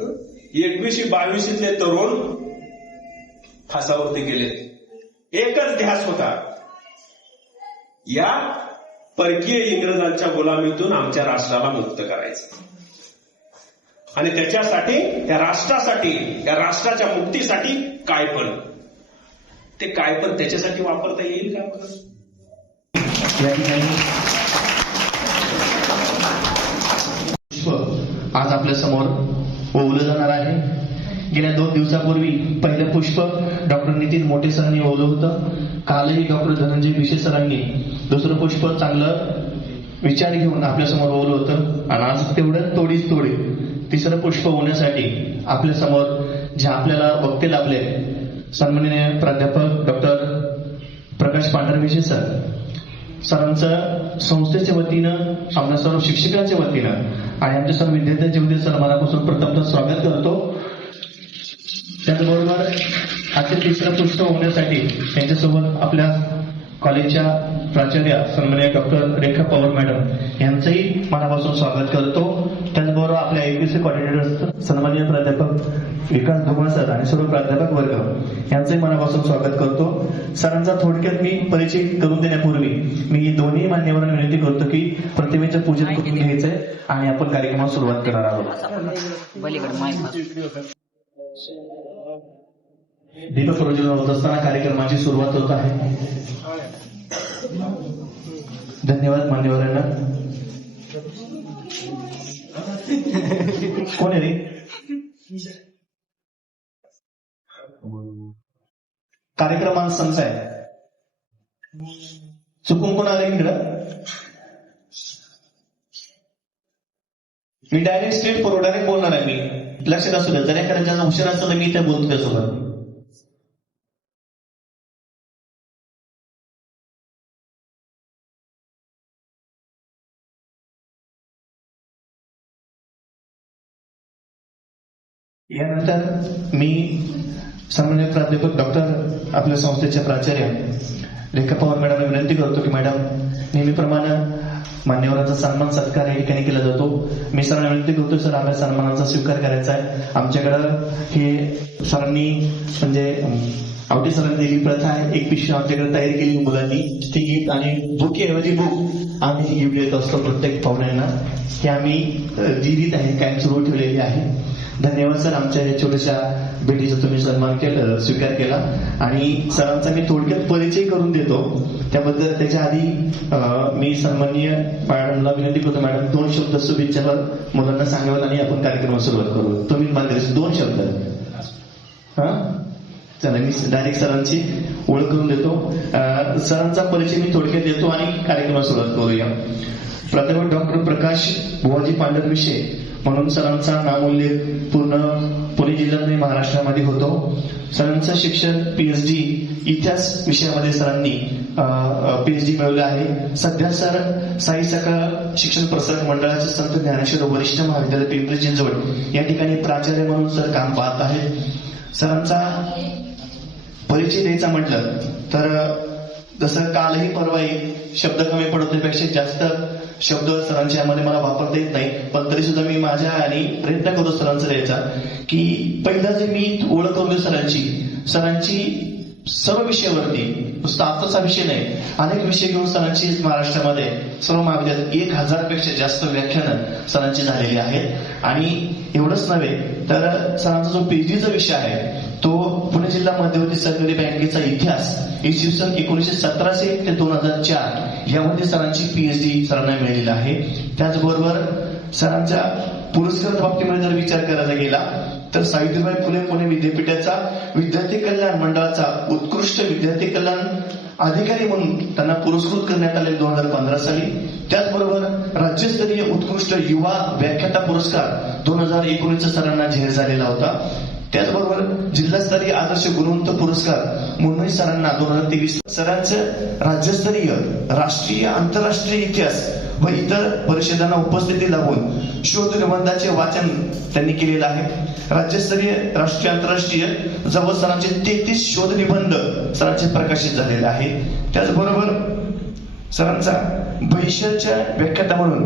21-22 तरुण फासावरती गेले. एकच ध्यास होता, या परकीय इंग्रजांच्या गुलामीतून आमच्या राष्ट्राला मुक्त करायचं. आणि त्याच्यासाठी, त्या राष्ट्रासाठी, त्या राष्ट्राच्या मुक्तीसाठी काय पण, ते काय पण त्याच्यासाठी वापरता येईल का? या ठिकाणी पुष्प आज आपल्या समोर ओवलं जाणार आहे. गेल्या 2 दिवसापूर्वी पहिलं पुष्प डॉक्टर नितीन मोठे सरांनी ओवलं होतं. कालही डॉक्टर धनंजय विशे सरांनी दुसरं पुष्प चांगलं विचार घेऊन आपल्या समोर ओवलं होतं. आणि आज तेवढं तोडीच तोडी तिसरं पुष्प होण्यासाठी आपल्या समोर जे आपल्याला वक्ते लाभले, सन्माननीय प्राध्यापक डॉक्टर प्रकाश पांढरविशे सरांचं संस्थेच्या वतीनं, आमच्या सर्व शिक्षकांच्या वतीनं आणि आमच्या सर्व विद्यार्थ्यांच्या वतीनं सर मनापासून प्रथमतः स्वागत करतो. त्याचबरोबर आजचे तिसरं पुष्प होण्यासाठी त्यांच्यासोबत आपल्या कॉलेजच्या प्राचार्य सन्माननीय डॉक्टर रेखा पवार मॅडम यांचंही मनापासून स्वागत करतो. त्याचबरोबर आपल्या APC कॉर्डिनेटर सन्माननीय प्राध्यापक विकास धुमाळ सर आणि सर्व प्राध्यापक वर्ग यांचंही मनापासून स्वागत करतो. सरांचा थोडक्यात मी परिचय करून देण्यापूर्वी मी दोन्ही मान्यवरांना विनंती करतो की प्रतिमेचं पूजन करून घ्यायचंय आणि आपण कार्यक्रमाला सुरुवात करणार आहोत. दीपक प्रज्वलन होत असताना कार्यक्रमाची सुरुवात होत आहे. धन्यवाद मान्यवरांना. कोण आहे रे? कार्यक्रमाला संच आहे. चुकून कोण आलं इकडं? मी डायरेक्ट स्ट्रेट फॉरवर्ड डायरेक्ट बोलणार आहे. मी लक्षात असू द्या, जर एखाद्याचा उशीर असेल तर मी इथे बोलतो त्यासोबत. यानंतर मी सन्माननीय प्राध्यापक डॉक्टर आपल्या संस्थेच्या प्राचार्य रेखा पवार मॅडमला विनंती करतो की मॅडम, नेहमीप्रमाणे मान्यवरांचा सन्मान सत्कार या ठिकाणी केला जातो. मी सरांना विनंती करतो, सर आम्हाला सन्मानाचा स्वीकार करायचा आहे. आमच्याकडं हे सरांनी म्हणजे आवटी सरांनी दिलेली प्रथा आहे. एक पिशवी आमच्याकडे तयारी केली मुलांनी, ती गिफ्ट आणि बुकेऐवजी बुक आम्ही गिफ्ट देत असतो प्रत्येक पाहुण्यांना. ही आम्ही जी रीत आहे कायम सुरू ठेवलेली आहे. धन्यवाद सर, आमच्या या छोट्याशा भेटीचा तुम्ही सन्मान केला, स्वीकार केला. आणि सरांचा मी थोडक्यात परिचय करून देतो. त्याबद्दल त्याच्या आधी मी सन्माननीय मॅडमला विनंती करतो, मॅडम 2 शब्द शुभेच्छा मुलांना सांगावेत आणि आपण कार्यक्रमाला सुरुवात करू. तुम्ही मान्य 2 शब्द. हा चला, मी डायरेक्ट सरांची ओळख करून देतो. सरांचा परिचय मी थोडक्यात देतो आणि कार्यक्रमाला सुरुवात करूया. प्राध्यापक डॉक्टर प्रकाश बुवाजी पांढरविशे म्हणून सरांचा नामोल्लेख पूर्ण पुणे जिल्ह्यात आणि महाराष्ट्रामध्ये होतो. सरांचं शिक्षण PhD इतिहास विषयामध्ये सरांनी PhD मिळवलं आहे. सध्या सर साई सकाळ शिक्षण प्रसारक मंडळाचे संत ज्ञानेश्वर वरिष्ठ महाविद्यालय पिंपरी चिंचवड या ठिकाणी प्राचार्य म्हणून सर काम पाहत आहेत. सरांचा परिचय द्यायचा म्हटलं तर जसं कालही परवाही शब्द कमी पडण्यापेक्षा जास्त शब्द सरांचे यामध्ये मला वापरता येत नाही, पण तरी सुद्धा मी माझ्या आणि प्रयत्न करतो सरांचा द्यायचा की पहिला जे मी ओळख करून सरांची सर्व विषयावरती, नुसता आताचा विषय नाही, अनेक विषय घेऊन सरांची महाराष्ट्रामध्ये सर्व महाविद्यालयात 1000 पेक्षा जास्त व्याख्यानं सरांची झालेली आहेत. आणि एवढंच नव्हे तर सरांचा जो PhDचा विषय आहे तो पुणे जिल्हा मध्यवर्ती सहकारी बँकेचा इतिहास इसवी सन 1917 ते 2004 यामध्ये सरांची PhD सरांना मिळालेला आहे. त्याचबरोबर सरांच्या पुरस्कार बाबतीमध्ये जर विचार करायला गेला तर सावित्रीबाई फुले पुणे विद्यापीठाचा विद्यार्थी कल्याण मंडळाचा उत्कृष्ट विद्यार्थी कल्याण अधिकारी म्हणून त्यांना पुरस्कृत करण्यात आले 2015 साली. त्याचबरोबर राज्यस्तरीय उत्कृष्ट युवा व्याख्याता पुरस्कार 2019 सरांना जाहीर झालेला होता. त्याचबरोबर जिल्हास्तरीय आदर्श गुणवंत पुरस्कार मुंबई सरांना 2023. सरांचं राज्यस्तरीय राष्ट्रीय आंतरराष्ट्रीय इतिहास व इतर परिषदांना उपस्थिती लावून शोध निबंधाचे वाचन त्यांनी केलेलं आहे. राज्यस्तरीय राष्ट्रीय आंतरराष्ट्रीय जवळ सरांचे 33 शोध निबंध सरांचे प्रकाशित झालेले आहेत. त्याचबरोबर सरांचा भविष्याच्या व्याख्याता म्हणून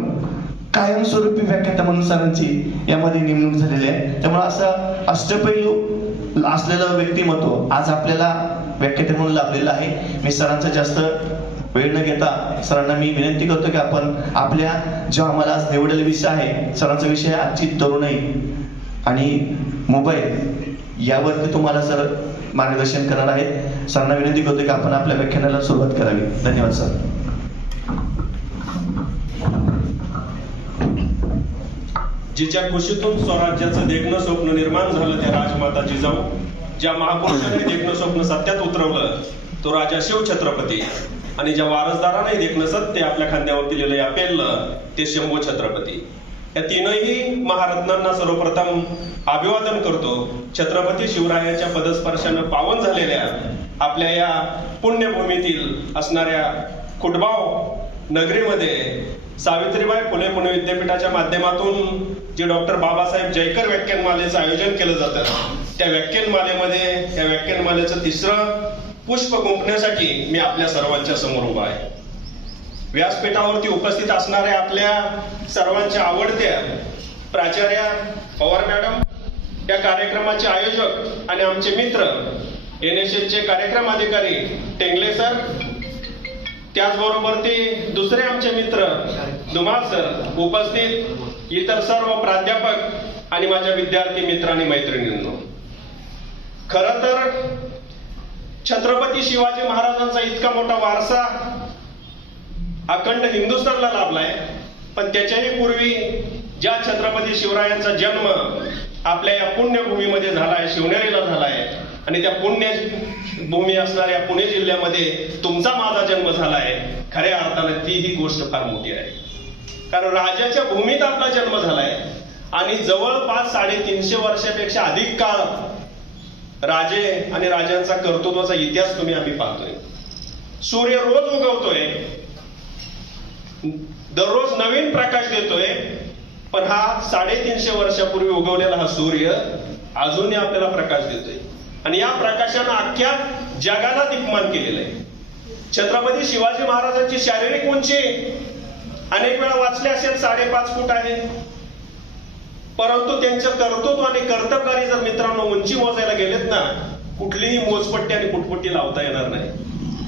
कायमस्वरूपी व्याख्याता म्हणून सरांची यामध्ये नेमणूक झालेली आहे. त्यामुळे असं अष्टपैलू असलेलं व्यक्तिमत्व आज आपल्याला व्याख्याता म्हणून लाभलेलं आहे. मी सरांचा जास्त वेळ न घेता सरांना मी विनंती करतो की आपण आपल्या जो आम्हाला आज निवडलेला विषय आहे, सरांचा विषय आजची तरुणाई आणि मोबाईल यावरती तुम्हाला सर मार्गदर्शन करणार आहेत. सरांना विनंती करतो की आपण आपल्या व्याख्यानाला सुरुवात करावी. धन्यवाद सर. जिच्या कुशीतून स्वराज्याचं देखणं स्वप्न निर्माण झालं त्या राजमाता जिजाऊ, ज्या महापुरुषाने देखणं स्वप्न सत्यात उतरवलं तो राजा शिव छत्रपती, आणि ज्या वारसदाराने देखणं सत्य आपल्या खांद्यावरती लिहिलं या पेललं ते शंभू छत्रपती. या तीनही महारत्नांना सर्वप्रथम अभिवादन करतो. छत्रपती शिवरायाच्या पदस्पर्शानं पावन झालेल्या आपल्या या पुण्यभूमीतील असणाऱ्या कुटबाव नगरीमध्ये सावित्रीबाई फुले पुणे विद्यापीठाच्या माध्यमातून जे डॉक्टर बाबासाहेब जयकर व्याख्यानमालेचं आयोजन केलं जातं, त्या व्याख्यानमालेमध्ये या व्याख्यानमालेचं तिसरं पुष्प गुंफण्यासाठी मी आपल्या सर्वांच्या समोर उभा आहे. व्यासपीठावरती उपस्थित असणाऱ्या आपल्या सर्वांच्या आवडत्या प्राचार्या पवार मॅडम, या कार्यक्रमाचे आयोजक आणि आमचे मित्र NSSचे कार्यक्रम अधिकारी टेंगले सर, त्याचबरोबर ते दुसरे आमचे मित्र धुमाळ सर, उपस्थित इतर सर्व प्राध्यापक आणि माझ्या विद्यार्थी मित्र आणि मैत्रिणींनो, खरं तर छत्रपती शिवाजी महाराजांचा इतका मोठा वारसा अखंड हिंदुस्थानला लाभलाय, पण त्याच्याही पूर्वी ज्या छत्रपती शिवरायांचा जन्म आपल्या या पुण्यभूमीमध्ये झालाय, शिवनेरीला झालाय, आणि त्या पुण्यभूमी असणाऱ्या पुणे जिल्ह्यामध्ये तुमचा माझा जन्म झालाय, खऱ्या अर्थाने ती ही गोष्ट फार मोठी आहे. कारण राजाच्या भूमीत आपला जन्म झालाय आणि जवळपास 350 वर्षापेक्षा अधिक काळ राजे आणि राजांचा कर्तृत्वाचा इतिहास आम्ही पाहतोय. सूर्य रोज उगवतोय, दररोज नवीन प्रकाश देतोय, पण हा 350 वर्षापूर्वी उगवलेला हा सूर्य अजूनही आपल्याला प्रकाश देतोय आणि या प्रकाशानं अख्ख्या जगाला दीप्यमान केलेलं आहे. छत्रपती शिवाजी महाराजांची शारीरिक उंची अनेक वेळा वाचले असेल 5.5 फूट आहे, परंतु त्यांचं कर्तृत्व आणि कर्तबगारी जर मित्रांनो उंची मोजायला गेलेत ना, कुठलीही मोजपट्टी आणि कुटपट्टी लावता येणार नाही.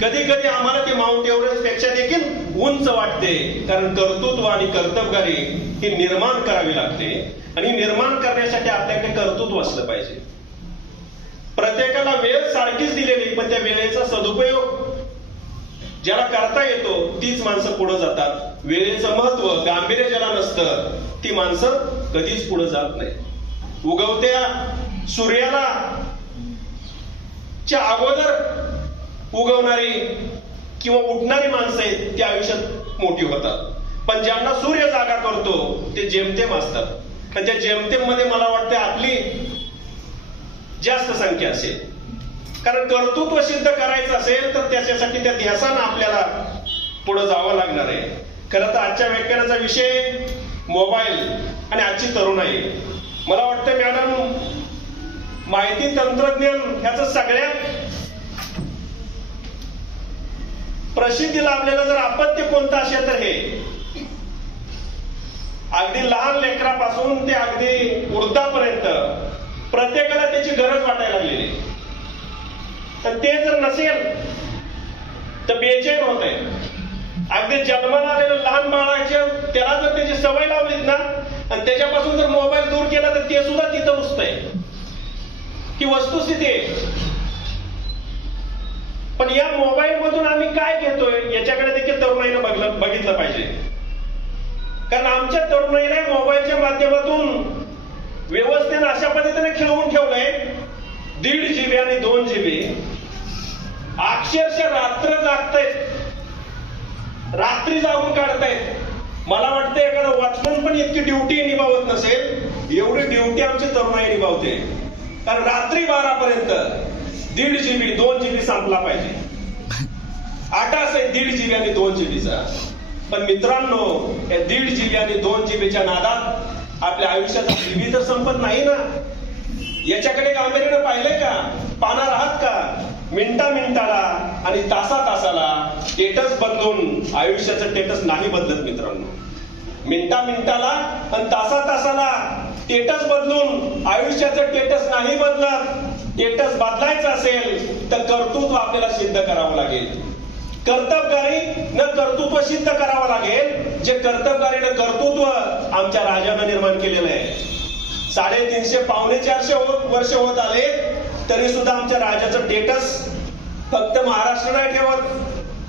कधी कधी आम्हाला ते माउंट एव्हरेस्ट पेक्षा देखील उंच वाटते, कारण कर्तृत्व आणि कर्तबगारी ही निर्माण करावी लागते आणि निर्माण करण्यासाठी आपल्याकडे कर्तृत्व असलं पाहिजे. प्रत्येकाला वेळ सारखीच दिलेली, पण त्या वेळेचा सदुपयोग ज्याला करता येतो तीच माणसं पुढे जातात. वेळेचं महत्व, गांभीर्य ज्याला नसतं ती माणसं कधीच पुढे जात नाही. उगवत्या सूर्याला च्या अगोदर उगवणारी किंवा उठणारी माणसं आहेत ती आयुष्यात मोठी होतात, पण ज्यांना सूर्य जागा करतो ते जेमतेम असतात. पण त्या जेमतेम मध्ये मला वाटतं आपली जास्त संख्या असेल, कारण कर्तृत्व सिद्ध करायचं असेल तर त्याच्यासाठी त्या ध्यासानं आपल्याला पुढे जावं लागणार आहे. खरं तर आजच्या व्याख्यानाचा विषय मोबाईल आणि आजची तरुणाई. मला वाटतं मॅडम, माहिती तंत्रज्ञान ह्याचं सगळ्यात प्रसिद्धी लाभलेलं जर अपत्य कोणतं असेल तर हे अगदी लहान लेकरापासून ते अगदी वृद्धापर्यंत प्रत्येकाला त्याची गरज वाटायला लागलेली. तर ते जर नसेल तर बेचैन होत आहे. अगदी जन्माला आलेलं लहान बाळाच्या त्याला जर त्याची सवय लावलीत ना आणि त्याच्यापासून जर मोबाईल दूर केला तर ते सुद्धा तिथं रुसतंय. ही वस्तुस्थिती आहे. पण या मोबाईल मधून आम्ही काय घेतोय याच्याकडे देखील तरुणाईनं बघितलं पाहिजे. कारण आमच्या तरुणाईने मोबाईलच्या माध्यमातून व्यवस्थेनं अशा पद्धतीने खेळवून ठेवलंय, 1.5 GB आणि 2 GB. अक्षरशः रात्र जागतायत, रात्री जागून काढतायत. मला वाटतं एखादा वॉचमन पण इतकी ड्युटी निभावत नसेल एवढी ड्युटी आमची तरुणाई निभावते. कारण रात्री 12 पर्यंत 1.5 GB 2 GB संपला पाहिजे. आटास आहे 1.5 GB आणि 2 GBचा. पण मित्रांनो, या 1.5 GB आणि 2 GBच्या नादात आपल्या आयुष्याचा जीबी तर संपत नाही ना. याच्याकडे गांभीर्यानं पाहिलंय का? पाहणार आहात का? मिनिटाला आणि तासाला स्टेटस बदलून आयुष्याचं स्टेटस नाही बदलत मित्रांनो. मिनिटाला आणि तासाला स्टेटस बदलून आयुष्याचं स्टेटस नाही बदलत. स्टेटस बदलायचं असेल तर कर्तृत्व आपल्याला सिद्ध करावं लागेल. कर्तबगारी न कर्तृत्व सिद्ध करावं लागेल. जे कर्तबगारीनं कर्तृत्व आमच्या राजानं निर्माण केलेलं आहे. 350 पावणे 400 वर्ष होत आले तरी सुद्धा आमच्या राजाचं स्टेटस फक्त महाराष्ट्र नाही ठेवत,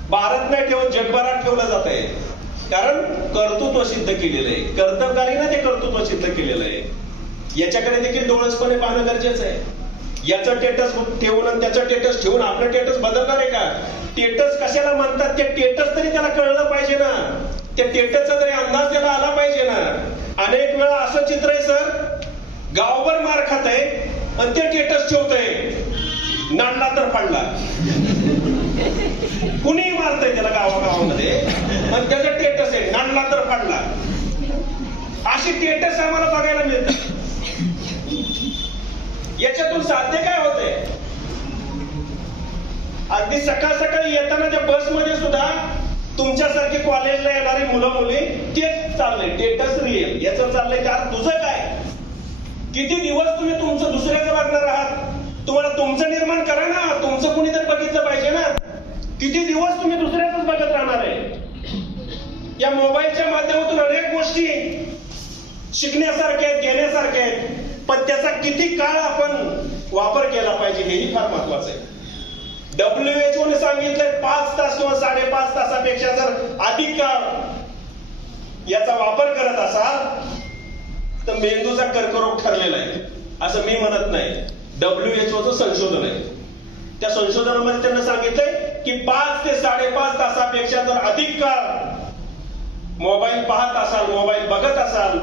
भारत नाही ठेवत, जगभरात ठेवलं जात आहे. कारण कर्तृत्व सिद्ध केलेलं आहे. कर्तबगारीनं ते कर्तृत्व सिद्ध केलेलं आहे. याच्याकडे देखील डोळसपणे पाहणं गरजेचं आहे. याचं स्टेटस ठेवून आणि त्याचं स्टेटस ठेवून आपलं स्टेटस बदलणार आहे का? स्टेटस कशाला म्हणतात ते स्टेटस तरी त्याला कळलं पाहिजे ना. त्या स्टेटसचा तरी अंदाज त्याला आला पाहिजे ना. अनेक वेळा असं चित्र आहे सर, गावभर मार खात आहे आणि ते स्टेटस ठेवतंय, नाडला तर पडला. कुणी मारतंय त्याला गावागावामध्ये आणि त्याचं स्टेटस आहे नाडला तर पडला. अशी स्टेटस आम्हाला बघायला मिळतात. याच्यातून साध्य काय होतंय? अगदी सकाळ सकाळी येताना त्या बसमध्ये सुद्धा तुमच्यासारखे कॉलेजला येणारी मुलं मुली तेच चाललंय, स्टेटस रिअल याचं चाललंय. कारण तुझं काय? किती दिवस तुम्ही तुमचं दुसऱ्याचं बघणार आहात? तुम्हाला तुमचं निर्माण करा ना. तुमचं कुणी तर बघितलं पाहिजे ना. किती दिवस तुम्ही दुसऱ्याच बघत राहणार आहे? या मोबाईलच्या माध्यमातून अनेक गोष्टी शिकण्यासारख्या आहेत, घेण्यासारख्या आहेत, पण त्याचा किती काळ आपण वापर केला पाहिजे हेही फार महत्वाचं आहे. WHO ने सांगितलंय 5 तास किंवा 5.5 तासापेक्षा जर अधिक काळ याचा वापर करत असाल तर मेंदूचा कर्करोग ठरलेला आहे, असं मी म्हणत नाही. WHOचं संशोधन आहे. त्या संशोधनामध्ये त्यांना सांगितलंय की 5 ते 5.5 तासापेक्षा जर अधिक काळ मोबाईल पाहत असाल, मोबाईल बघत असाल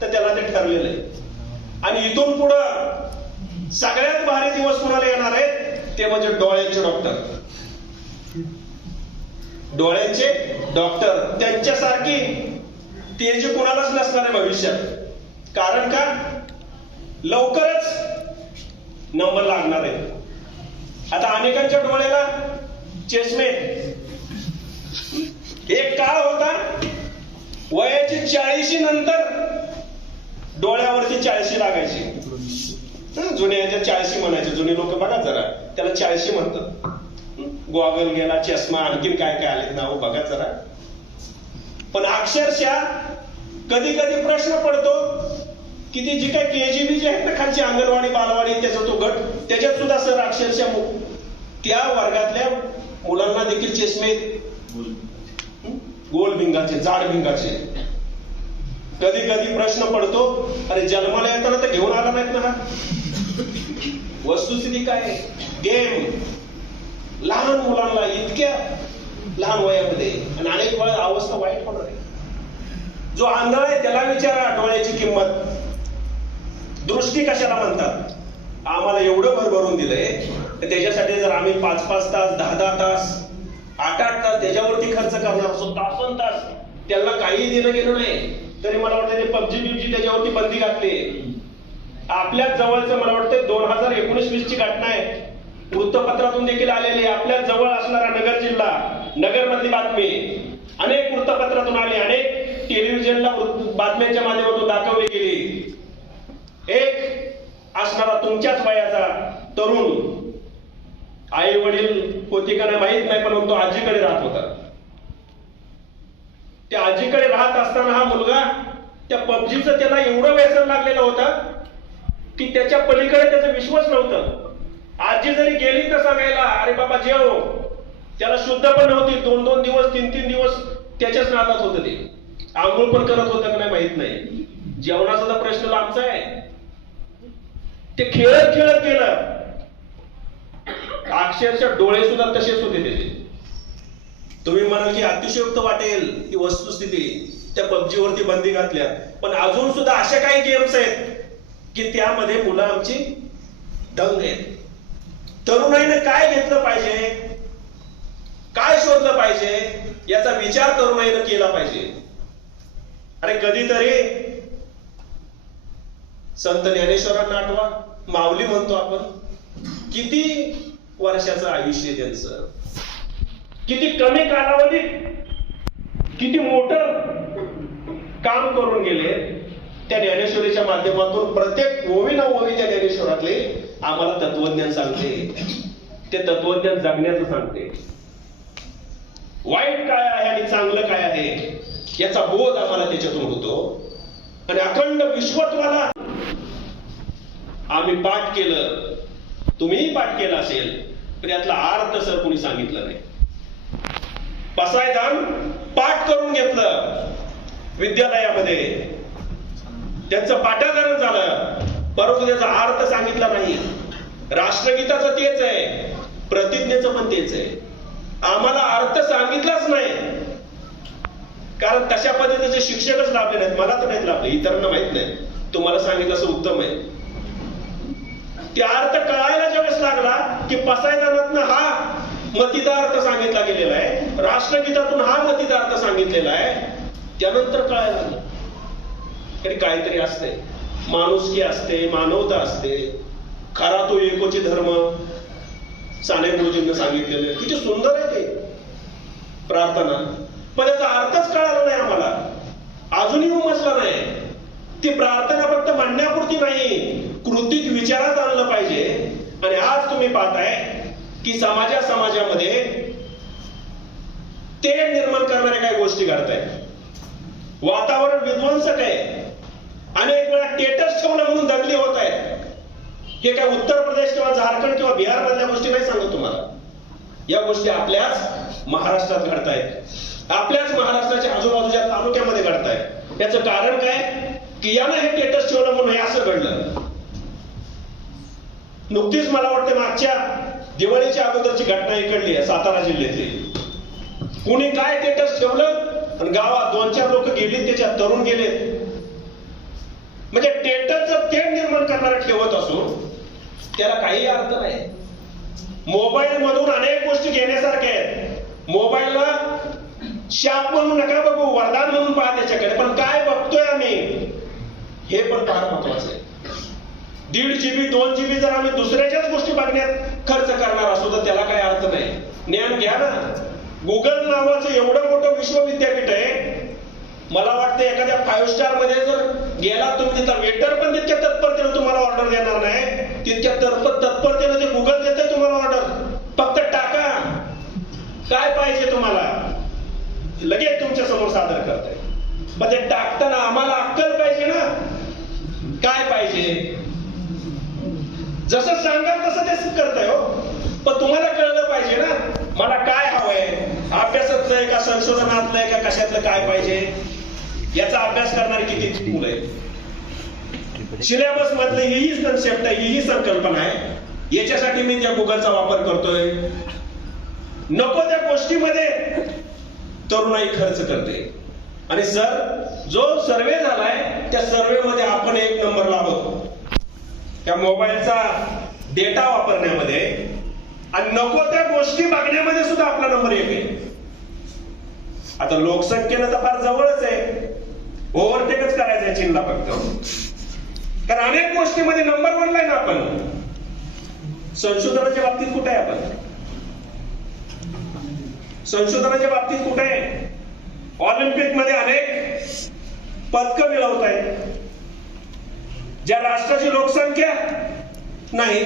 तर त्याला ते ठरलेलं आहे. आणि इथून पुढं सगळ्यात भारी दिवस कुणाला येणार आहेत ते म्हणजे डोळ्यांचे डॉक्टर. डोळ्यांचे डॉक्टर त्यांच्यासारखी तेजी कुणालाच नसणार आहे भविष्यात. कारण का? लवकरच नंबर लागणार आहे. आता अनेकांच्या डोळ्याला चष्मे. एक काळ होता वयाची 40 नंतर डोळ्यावरती 40 लागायची. जुने 40 म्हणायचे. जुने लोक बघा जरा, त्याला 40 म्हणतात. गॉगल गेला, चष्मा, आणखीन काय काय आले नाव बघा जरा. पण अक्षरशः कधी कधी प्रश्न पडतो की ती जी काय KGB जी आहेत ना खालची अंगणवाडी बालवाडी त्याचा तो गट, त्याच्यात सुद्धा सर अक्षरशः त्या वर्गातल्या मुलांना देखील चष्मे गोल भिंगाचे, जाड भिंगाचे. कधी कधी प्रश्न पडतो, अरे जन्माला येताना तर घेऊन आला नाहीत ना. वस्तुस्थिती काय? गेम लहान मुलांना इतक्या लहान वयामध्ये, आणि अनेक वेळा अवस्था वाईट होणार आहे. जो आंधळा आहे त्याला विचारा डोळ्याची किंमत. दृष्टी कशाला म्हणतात? आम्हाला एवढं भरभरून दिलंय त्याच्यासाठी जर आम्ही 5-5 तास, 10-10 तास, 8-8 तास त्याच्यावरती खर्च करणार असो, तास त्यांना काही देणं गेलं नाही. तरी मला वाटतं ते PUBG त्याच्यावरती बंदी घातली. आपल्याच जवळचं मला वाटतं 2019-20 ची घटना आहे, वृत्तपत्रातून देखील आलेली. आपल्याच जवळ असणारा नगर जिल्हा, नगर मधली बातमी अनेक वृत्तपत्रातून आली, अनेक टेलिव्हिजनला बातम्यांच्या माध्यमातून दाखवली गेली. एक असणारा तुमच्याच वयाचा तरुण, आई वडील होते का नाही माहित नाही, पण तो आजीकडे राहत होता. त्या आजीकडे राहत असताना हा मुलगा त्या PUBGचं त्याला एवढं व्यसन लागलेलं होतं की त्याच्या पलीकडे त्याचा विश्वास नव्हतं. आजी जरी गेली तर सांगायला, अरे बाबा जेव. त्याला शुद्ध पण नव्हती. 2-2 दिवस, 3-3 दिवस त्याच्याच नादात होतं. ते आंघोळ पण करत होतं का नाही माहित नाही. जेवणाचा तर प्रश्न लांबचा आहे. ते खेळत गेलं. अक्षरशः डोळे सुद्धा तसेच होते त्याचे. तुम्ही म्हणाल की अतिशयोक्त वाटेल ही वस्तुस्थिती, त्या PUBG वरती बंदी घातल्या, पण अजून सुद्धा अशा काही गेम्स आहेत की त्यामध्ये मुलं आमची दंग आहेत. तरुणाईने काय घेतलं पाहिजे, काय शोधलं पाहिजे याचा विचार तरुणाईने केला पाहिजे. अरे कधीतरी संत ज्ञानेश्वरांना आठवा. माऊली म्हणतो आपण. किती वर्षाचं आयुष्य त्यांचं, किती कमी कालावधीत किती मोठं काम करून गेले. त्या ज्ञानेश्वरीच्या माध्यमातून प्रत्येक ओवी ना ओवी त्या ज्ञानेश्वरातले आम्हाला तत्वज्ञान सांगते. ते तत्वज्ञान जगण्याचं सांगते. वाईट काय आहे आणि चांगलं काय आहे याचा बोध आम्हाला त्याच्यातून होतो. आणि अखंड विश्वत्वाला आम्ही पाठ केलं, तुम्हीही पाठ केलं असेल, पण यातला अर्थ सर कोणी सांगितलं नाही. पसायदान पाठ करून घेतलं विद्यालयामध्ये, त्यांचं पाठांतरण झालं, परंतु त्याचा अर्थ सांगितला नाही. राष्ट्रगीताचं तेच आहे, प्रतिज्ञेचं पण तेच आहे. आम्हाला अर्थ सांगितलाच नाही, कारण तशा पद्धतीचे शिक्षकच लाभले नाहीत. मला तर नाहीत लाभले, इतरांना माहित नाही. तुम्हाला सांगितलं असं उत्तम आहे. ते अर्थ कळायला ज्यावेळेस लागला की पसायदानातनं हा मतीचा अर्थ सांगितला गेलेला आहे, राष्ट्रगीतातून हा मतीचा अर्थ सांगितलेला आहे, त्यानंतर कळायला लागलं तरी काहीतरी असते, माणुसकी असते, मानवता असते. खरा तो एकोची धर्म साने गुरुजींना सांगितलेले किती सुंदर आहे ते प्रार्थना, पण त्याचा अर्थच कळाला नाही आम्हाला, अजूनही उमजला नाही. ती प्रार्थना फक्त म्हणण्यापुरती नाही, कृतीत विचारात आणलं पाहिजे. आणि आज तुम्ही पाहताय की समाजामध्ये तेढ निर्माण करणाऱ्या काही गोष्टी घडताय. वातावरण विध्वंसक आहे. अनेक वेळा स्टेटस ठेवणं म्हणून दंगली होत आहेत. हे काय उत्तर प्रदेश किंवा झारखंड किंवा बिहार मधल्या गोष्टी नाही सांगत तुम्हाला. या गोष्टी आपल्याच महाराष्ट्रात घडतायत, आपल्याच महाराष्ट्राच्या आजूबाजूच्या तालुक्यामध्ये घडतायत. याचं कारण काय की यानं हे स्टेटस ठेवलं म्हणून हे असं घडलं. नुकतीच मला वाटतं मागच्या दिवाळीच्या अगोदरची घटना इकडली आहे सातारा जिल्ह्यातली. कुणी काय स्टेटस ठेवलं आणि गावात 2-4 लोक गेली, त्याच्यात तरुण गेले. म्हणजे स्टेटसचं तेढ निर्माण करणारा ठेवत असून त्याला काही अर्थ नाही. मोबाईल मधून अनेक गोष्टी घेण्यासारख्या आहेत. मोबाईलला शाप म्हणून नका बघू, वरदान म्हणून पहा त्याच्याकडे, पण काय बघतोय आम्ही हे पण फार महत्वाचं आहे. 1.5 GB 2 GB जर आम्ही दुसऱ्याच्याच गोष्टी बघण्यात खर्च करणार असू तर त्याला काही अर्थ नाही. ज्ञान घ्या ना. गुगल नावाचं एवढं मोठं विश्वविद्यापीठ आहे. मला वाटतं एखाद्या 5 स्टार मध्ये जर गेला तुम्ही, तिथं वेटर पण तितक्या तत्परतेने तुम्हाला ऑर्डर देणार नाही, तितक्या तत्परतेने ते गुगल देते तुम्हाला ऑर्डर. फक्त टाका काय पाहिजे तुम्हाला, लगेच तुमच्या समोर सादर करताय. पण ते टाकताना आम्हाला अक्कल पाहिजे ना, काय पाहिजे. जसं सांगाल तसं ते करताय हो, पण तुम्हाला कळलं पाहिजे ना मला काय हवंय. अभ्यासातलं आहे का, संशोधनातलं आहे का, कशातलं काय पाहिजे याचा अभ्यास करणारी किती मुलं आहेत. सिलेबस मधली ही कन्सेप्ट आहे, ही संकल्पना आहे. याच्यासाठी मी त्या गुगलचा वापर करतोय. नको त्या गोष्टीमध्ये तरुणाई खर्च करते. आणि सर जो सर्वे झालाय त्या सर्वे मध्ये आपण 1 नंबरला आहोत त्या मोबाईलचा डेटा वापरण्यामध्ये, आणि नको त्या गोष्टी बघण्यामध्ये सुद्धा आपला नंबर 1 आहे. आता लोकसंख्येनं तर फार जवळच आहे, ओव्हरटेकच करायचं आहे चीनला फक्त. कारण अनेक गोष्टीमध्ये नंबर 1ला आहे ना आपण. संशोधनाच्या बाबतीत कुठे आहे आपण, संशोधनाच्या बाबतीत कुठे आहे. ऑलिम्पिक मध्ये अनेक पदकं मिळवत आहेत. ज्या राष्ट्राची लोकसंख्या नाही,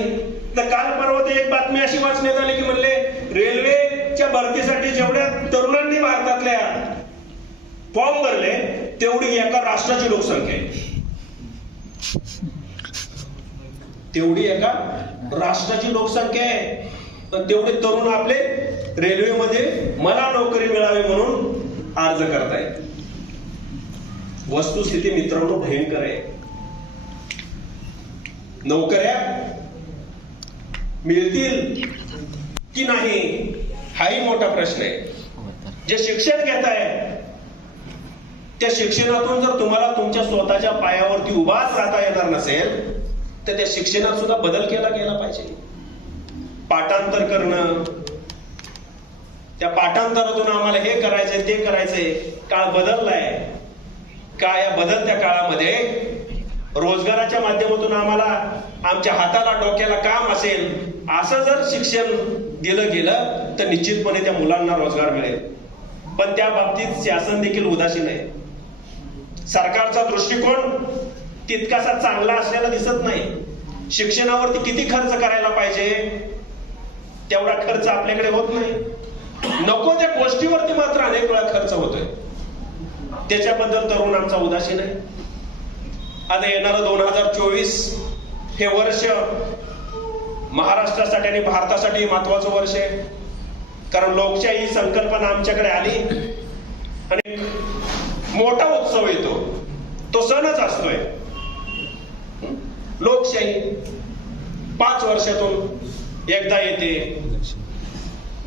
तर काल परवा ते एक बातमी अशी वाचण्यात आली की म्हणले रेल्वेच्या भरतीसाठी जेवढ्या तरुणांनी भारतातल्या फॉर्म भरले तेवढी एका राष्ट्राची लोकसंख्या आहे. तेवढी एका राष्ट्राची लोकसंख्या आहे. पण तेवढे तरुण आपले रेल्वेमध्ये मला नोकरी मिळावी म्हणून अर्ज करतायत. वस्तुस्थिती मित्रांनो भयंकर आहे. नोकऱ्या मिळतील की नाही हाही मोठा प्रश्न आहे. जे शिक्षण घेताय त्या शिक्षणातून जर तुम्हाला तुमच्या स्वतःच्या पायावरती उभाच राहता येणार नसेल तर त्या शिक्षणात सुद्धा बदल केला गेला पाहिजे. पाठांतर करणं, त्या पाठांतरातून आम्हाला हे करायचंय ते करायचंय. काळ बदललाय. का या बदलत्या काळामध्ये रोजगाराच्या माध्यमातून आम्हाला आमच्या हाताला डोक्याला काम असेल असं जर शिक्षण दिलं गेलं तर निश्चितपणे त्या मुलांना रोजगार मिळेल. पण त्या बाबतीत शासन देखील उदासीन आहे. सरकारचा दृष्टिकोन तितकासा चांगला असलेला दिसत नाही. शिक्षणावरती किती खर्च करायला पाहिजे तेवढा खर्च आपल्याकडे होत नाही. नको त्या गोष्टीवरती मात्र अनेक वेळा खर्च होतोय. त्याच्याबद्दल तरुण आमचा उदासीन आहे. आता येणारं 2024 हे वर्ष महाराष्ट्रासाठी आणि भारतासाठी महत्वाचं वर्ष आहे. कारण लोकशाही ही संकल्पना आमच्याकडे आली आणि मोठा उत्सव येतो. तो सणच असतोय लोकशाही. 5 वर्षातून एकदा येते.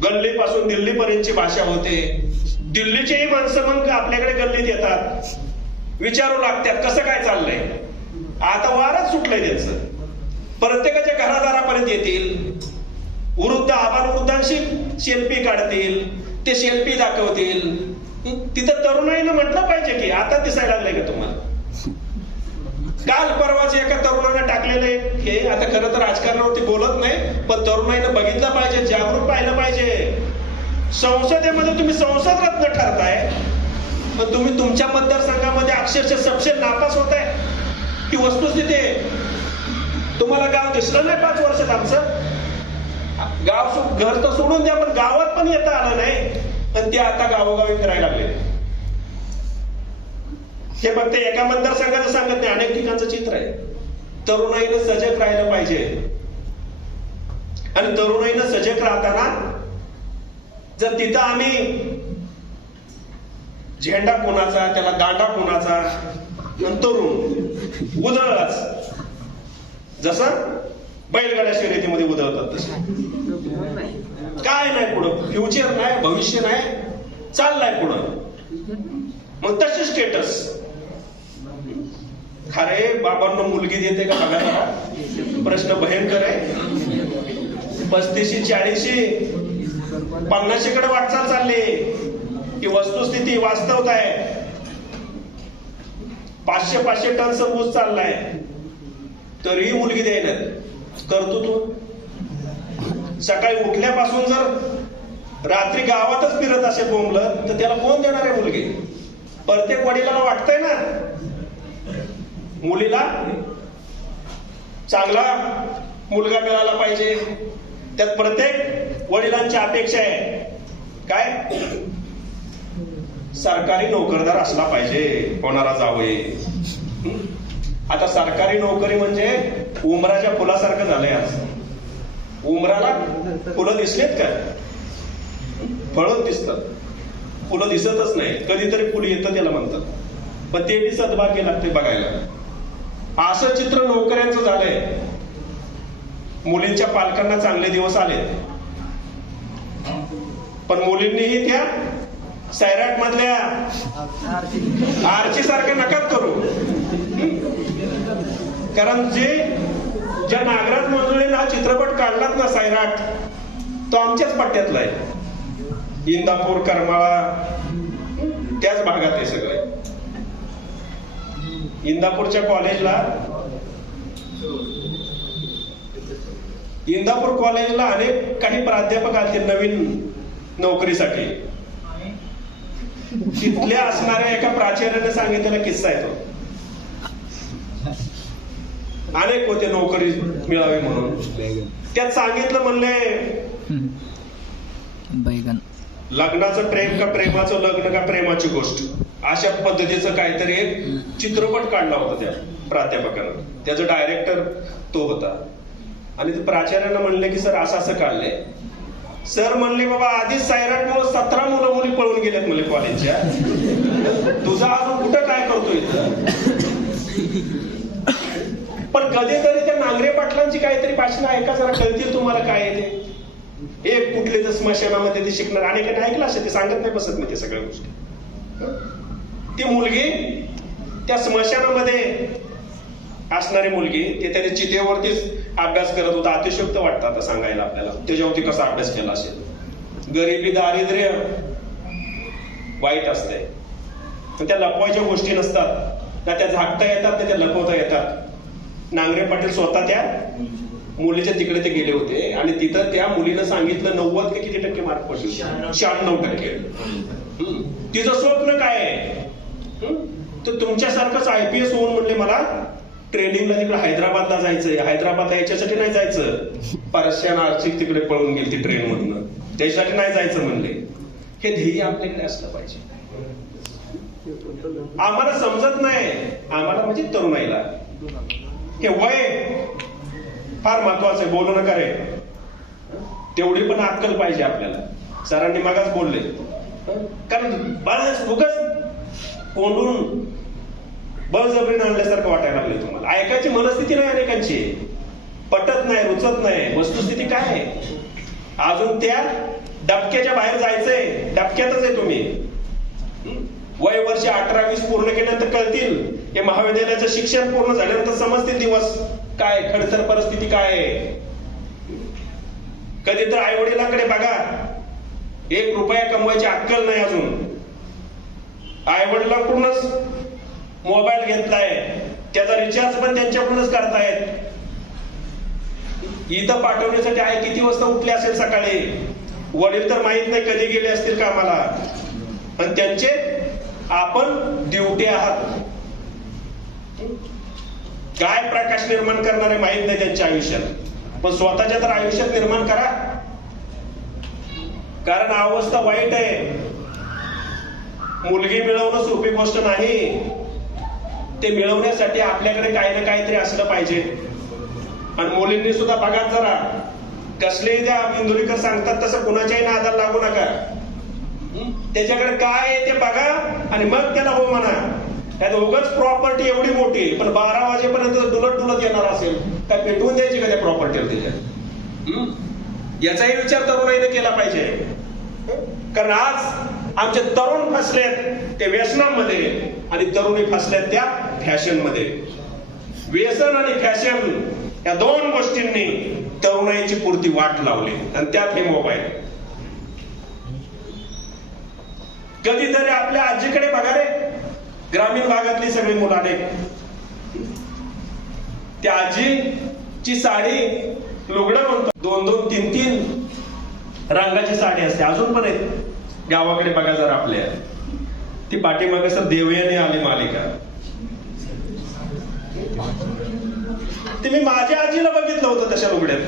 गल्लीपासून दिल्लीपर्यंतची भाषा होते. दिल्लीचेही माणसं मग आपल्याकडे गल्लीत येतात, विचारू लागतात कसं काय चाललंय. आता वारच सुटलंय त्यांचं. प्रत्येकाच्या घरादारापर्यंत येतील. वृद्ध आबालवृद्धांशी सेल्फी काढतील, ते सेल्फी दाखवतील. तिथं तरुणाईनं म्हटलं पाहिजे की आता दिसायला लागलंय का तुम्हाला. काल परवाच एका तरुणाने टाकलेलं हे, आता खरं तर राजकारणावरती बोलत नाही, पण तरुणाईनं बघितलं पाहिजे, जागरूक पाहिलं पाहिजे. संसदेमध्ये तुम्ही संसद रत्न ठरताय, पण तुम्ही तुमच्या मतदारसंघामध्ये अक्षरशः सपशेल नापास होताय. ही वस्तुस्थिती आहे. तुम्हाला गाव दिसलं नाही 5 वर्षात आमचं. गाव घर तर सोडून द्या, पण गावात पण येता आलं नाही. आणि ते आता गावोगावी फिरायला लागले. हे फक्त एका मतदारसंघाचं सांगत नाही, अनेक ठिकाणचं चित्र आहे. तरुणाईनं सजग राहिलं पाहिजे. आणि तरुणाईनं सजग राहताना जर तिथं आम्ही झेंडा कोणाचा, त्याला दांडा कोणाचा, तरुण उधळलाच, जसं बैलगाड्या शर्यतीमध्ये उधळतात तसे. काय नाही पुढं, फ्युचर नाही, भविष्य नाही, चाललाय पुढं. मग तसे स्टेटस. खरे बाबांना मुलगी देते का बघा जरा. प्रश्न भयंकर आहे. 35-40 50 कडे वाटचाल चालली. ही वस्तुस्थिती वास्तवता आहे. 500 टनचा ऊस चाललाय, तरीही मुलगी द्यायला. करतो तू. सकाळी उठल्यापासून जर रात्री गावातच फिरत असेल बोंबलं, तर त्याला कोण देणार आहे मुलगी. प्रत्येक वडिलाला वाटतंय ना मुलीला चांगला मुलगा मिळाला पाहिजे. त्यात प्रत्येक वडिलांची अपेक्षा आहे काय, सरकारी नोकरदार असला पाहिजे होणारा जावई. आता सरकारी नोकरी म्हणजे उमराच्या फुलासारखं झालंय. आज उमराला फुलं दिसलेत का. फळच दिसतात, फुलं दिसतच नाही. कधीतरी फुल येतं त्याला म्हणतात, पण ते बी सद्भाग्य लागते बघायला. असं चित्र नोकऱ्यांचं झालंय. मुलींच्या पालकांना चांगले दिवस आले, पण मुलींनीही त्या सैराट मधल्या आरची सारखं नका करू. कारण ज्या नागराज मंजुळेनं हा चित्रपट काढलात ना सैराट, तो आमच्याच पट्ट्यातला आहे. इंदापूर, करमाळा त्याच भागात आहे सगळे. इंदापूरच्या इंदापूर कॉलेजला अनेक काही प्राध्यापक आले नवीन नोकरीसाठी. तिथल्या असणाऱ्या एका प्राचार्याने सांगितलेला किस्सा आहे तो. अनेक होते नोकरी मिळावी म्हणून. त्यात सांगितलं म्हणले लग्नाचं प्रेम का प्रेमाचं लग्न का प्रेमाची गोष्ट, अशा पद्धतीचं काहीतरी एक चित्रपट काढला होता त्या प्राध्यापकानं. त्याचा डायरेक्टर तो होता. आणि ते प्राचार्यांना म्हणले की सर असं असं काढलंय. सर म्हणले बाबा आधीच सैराटमुळे 17 मुलं मुली पळून गेल्यात म्हणले कॉलेजच्या. तुझा अजून कुठं काय करतोय इथं. पण कधीतरी त्या नांगरे पाटलांची काहीतरी भाषणं ऐका जरा, कळतील तुम्हाला काय आहे ते. एक कुठले तर स्मशानामध्ये ते शिकणार. अनेकांनी ऐकलं असं, ते सांगत नाही बसत नाही ते सगळ्या गोष्टी. ती मुलगी त्या स्मशानामध्ये असणारी मुलगी, ते त्याच्या चितेवरतीच अभ्यास करत होता. अतिशयोक्त वाटतं आता सांगायला आपल्याला, त्याच्यावरती कसा अभ्यास केला असेल. गरिबी, दारिद्र्य वाईट असतंय. त्या लपवायच्या गोष्टी नसतात ना, त्या झाकता येतात ना त्या लपवता येतात. नांगरे पाटील स्वतः त्या मुलीच्या तिकडे ते गेले होते आणि तिथं त्या मुलीनं सांगितलं 90 की किती टक्के मार्क पडले, 96%. तिचं स्वप्न काय आहे, तर तुमच्यासारखंच IPS होऊन म्हणले मला ट्रेनिंगला तिकडे हैदराबादला जायचंय. हैदराबादला याच्यासाठी नाही जायचं, पारस्यान आर्थिक तिकडे पळून गेली ती ट्रेन मधनं, त्याच्यासाठी नाही जायचं म्हणले. हे ध्येय आपल्याकडे असलं पाहिजे. आम्हाला समजत नाही, आम्हाला म्हणजे तरुणाईला हे वय फार महत्वाचं आहे. बोलू नका रे, तेवढी पण अक्कल पाहिजे आपल्याला. सरांनी मागाच बोलले, कारण बरंच उगाच कोंडून बळजबरीने आणल्यासारखं वाटायला लागले तुम्हाला. ऐकायची मनस्थिती नाही अनेकांची, पटत नाही, रुचत नाही. वस्तुस्थिती काय आहे, अजून त्या डबक्याच्या बाहेर जायचंय, डबक्यातच आहे तुम्ही. वय वर्ष 18-20 पूर्ण केल्यानंतर कळतील, हे महाविद्यालयाचं शिक्षण पूर्ण झाल्यानंतर समजतील दिवस काय, खडतर परिस्थिती काय आहे. कधी तर आई वडिलांकडे बघा, 1 रुपया कमवायची अक्कल नाही अजून. आई वडिलांकडूनच मोबाईल घेतलाय, त्याचा रिचार्ज पण त्यांच्याकडूनच करतायत. इथं पाठवण्यासाठी आई किती वाजता उठले असेल सकाळी, वडील तर माहित नाही कधी गेले असतील कामाला. पण त्यांचे आपण ड्युटी आहात. काय प्रकाश निर्माण करणारे माहित नाही त्यांच्या आयुष्यात, पण स्वतःच्या तर आयुष्यात निर्माण करा. कारण अवस्था वाईट आहे. मुलगी मिळवणं सोपी गोष्ट नाही. ते मिळवण्यासाठी आपल्याकडे काही ना काहीतरी असलं पाहिजे. आणि मुलींनी सुद्धा बघा जरा, कसलेही त्या इंदुरीकर सांगतात तसं कुणाच्याही नादाला लागू नका. त्याच्याकडे काय आहे ते बघा आणि मग त्याला हो म्हणा. त्यात उगाच प्रॉपर्टी एवढी मोठी, पण 12 वाजेपर्यंत डुलत येणार असेल, काय पेटवून द्यायची का त्या प्रॉपर्टीवर त्याच्यात? याचाही विचार तरुणाईने केला पाहिजे. कारण आज आमचे तरुण फसलेत ते व्यसनांमध्ये आणि तरुणी फसल्यात त्या फॅशन मध्ये. व्यसन आणि फॅशन या 2 गोष्टींनी तरुणाईची पुरती वाट लावली, आणि त्यात हे मोबाईल. कधीतरी आपल्या आजीकडे बघा रे, ग्रामीण भागातली सगळी मुलाने, त्या आजीची साडी लुगडं म्हणतो, 2-2, 3-3 रंगाची साडी असते, अजून पण आहेत गावाकडे बघा जर आपल्या. ती पाठीमागे सर देवयानी आली मालिका, ते मी माझ्या आजीला बघितलं होतं तशा लुगड्यात.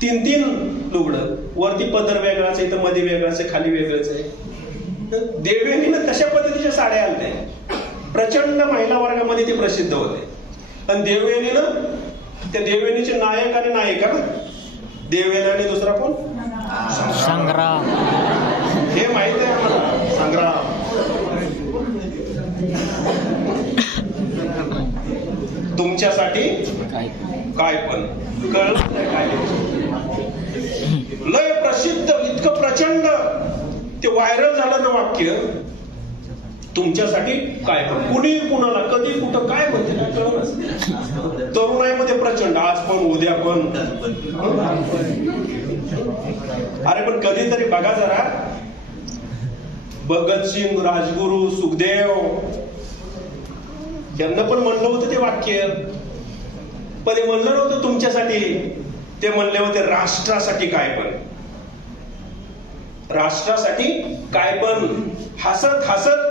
3-3 लुगडं, वरती पदर वेगळाच आहे, तर मध्ये वेगळाच आहे, खाली वेगळंच आहे. देवयानीनं तशा पद्धतीच्या साड्या आल्या, प्रचंड महिला वर्गामध्ये ते प्रसिद्ध होते. आणि देवयानीनं, त्या देवयानीचे नायक आणि नायिका ना, देवयानी आणि दुसरा कोण, संग्राम, हे माहित आहे आम्हाला. संग्राम तुमच्यासाठी काय पण कळलं काय, लय प्रसिद्ध, इतकं प्रचंड ते व्हायरल झालं ना वाक्य, तुमच्यासाठी काय पण. कुणी कुणाला कधी कुठं काय म्हणते काय कळलं. तरुणाईमध्ये प्रचंड, आज पण उद्या पण. अरे पण कधीतरी बघा जरा, भगतसिंग, राजगुरू, सुखदेव यांना पण म्हणलं होतं ते वाक्य, पण ते म्हणलं नव्हतं तुमच्यासाठी, ते म्हणले होते राष्ट्रासाठी काय पण. राष्ट्रासाठी काय पण. हसत हसत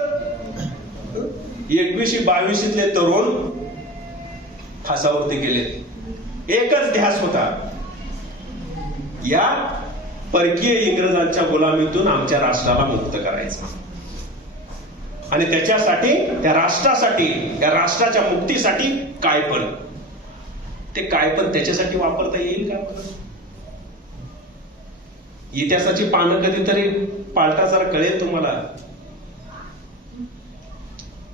21-22 तरुण फासावरती गेले. एकच ध्यास होता, या परकीय इंग्रजांच्या गुलामीतून आमच्या राष्ट्राला मुक्त करायचं. आणि त्याच्यासाठी, त्या राष्ट्रासाठी, त्या राष्ट्राच्या मुक्तीसाठी काय पण. ते काय पण त्याच्यासाठी वापरता येईल का? इतिहासाची पानं कधीतरी पालटा जरा कळेल तुम्हाला.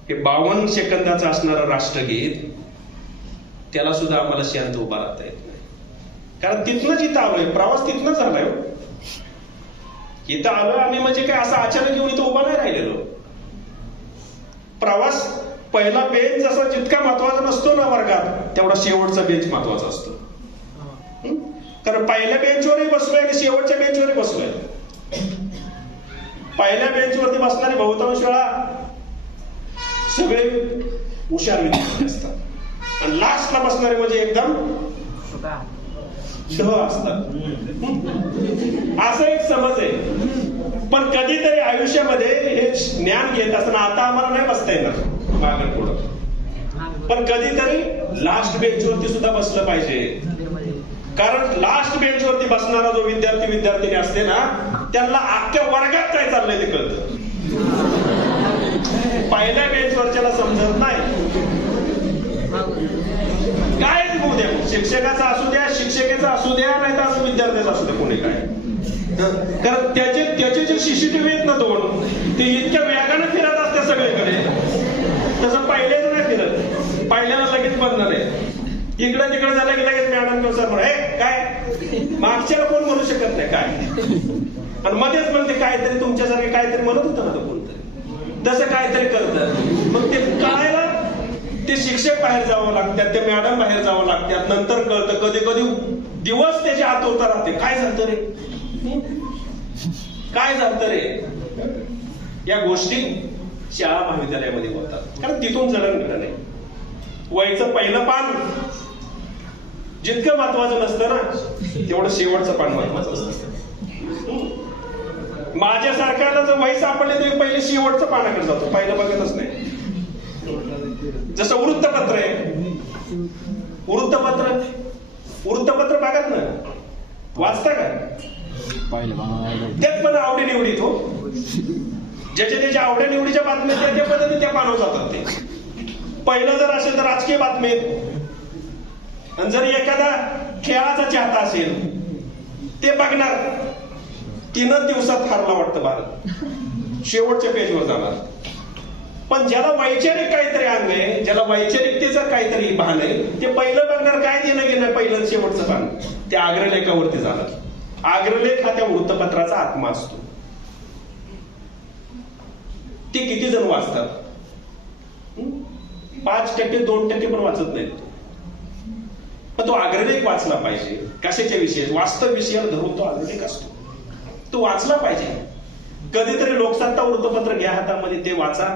हे 52 सेकंदाचं असणारं राष्ट्रगीत, त्याला सुद्धा आम्हाला शांत उभा राहता येत नाही. कारण तिथनंच इथं आलोय, प्रवास तिथनंच झालाय. इथं आलोय आम्ही म्हणजे काय असं अचानक येऊन इथं उभा नाही राहिलेलो. प्रवास, पहिला बेंच जसा जितका महत्वाचा नसतो ना वर्गात, तेवढा शेवटचा बेंच महत्वाचा असतो. कारण पहिल्या बेंचवरही बसलोय आणि शेवटच्या बेंचवरही बसलोय. पहिल्या बेंचवरती बसणारे बहुतांश वेळा सगळे हुशार विद्यार्थी असतात, आणि लास्टला बसणारे म्हणजे एकदम ढ असतात. असं एक समज आहे. पण कधीतरी आयुष्यामध्ये हे ज्ञान घेत असताना आता आम्हाला नाही बसता येणार मागं पुढं, पण कधीतरी लास्ट बेंचवरती सुद्धा बसलं पाहिजे. कारण लास्ट बेंचवरती बसणारा जो विद्यार्थिनी असते ना, त्यांना अख्ख्या वर्गात काय चाललंय ते कळतं. पहिल्या बेंचवरच्याला समजत नाही. काय होऊ द्या, शिक्षकाचा असू द्या, शिक्षकेचा असू द्या, नाही तर विद्यार्थ्याचा असू द्या, कोणी काय. कारण त्याचे जे सीसीटीव्ही आहेत ना 2, ते इतक्या वेगाने फिरत असते सगळीकडे, तसं पहिल्याच नाही फिरत. पहिल्याला लगेच बंद नाही. इकडे तिकडे झालं की लगेच मॅडम किंवा सर म्हणा, काय मागच्याला कोण म्हणू शकत नाही काय, आणि मध्येच म्हणते काहीतरी तुमच्यासारखे काहीतरी म्हणत होतं ना तो कोणतरी, तसं काहीतरी करतं. मग ते कळायला ते शिक्षक बाहेर जावं लागतात, ते मॅडम बाहेर जावं लागतात. नंतर कळतं, कधी कधी दिवस त्याच्या हात होता राहते, काय झालं रे, काय झालं रे. या गोष्टी शाळा महाविद्यालयामध्ये होतात, कारण तिथून जडणघडण आहे. वयचं पहिलं पान जितकं महत्वाचं नसतं ना, तेवढं शेवटचं पान महत्वाचं असतं. माझ्यासारख्याला जर वय सापडले तरी पहिले शेवटचं पानाकडे जातो, पहिलं बघतच नाही. जसं वृत्तपत्र आहे, वृत्तपत्र बघत ना, वाचता का? त्यात पण आवडी निवडीत हो, ज्याच्या त्याच्या आवड्या निवडीच्या बातम्या त्या पद्धतीने त्या पानावर जातात. ते पहिलं जर असेल तर राजकीय बातमी, आणि जर एखादा खेळाचा चाहता असेल ते बघणार. 3 दिवसात हारला वाटतं भारत, शेवटच्या पेजवर जाणार. पण ज्याला वैचारिक काहीतरी अंग आहे, ज्याला वैचारिकतेचं काहीतरी भान आहे, ते पहिलं बघणार. काय देणं घेणं पहिलं शेवटचं भान त्या अग्रलेखावरती जाणार. अग्रलेख हा त्या वृत्तपत्राचा आत्मा असतो. ते किती जण वाचतात? 5%, 2% पण वाचत नाहीत. पण तो अग्रलेख वाचला पाहिजे. कशाच्या विषयात? वास्तव विषयाला धरून तो अग्रलेख असतो, तो वाचला पाहिजे. कधीतरी लोकसत्ता वृत्तपत्र घ्या हातामध्ये, ते वाचा.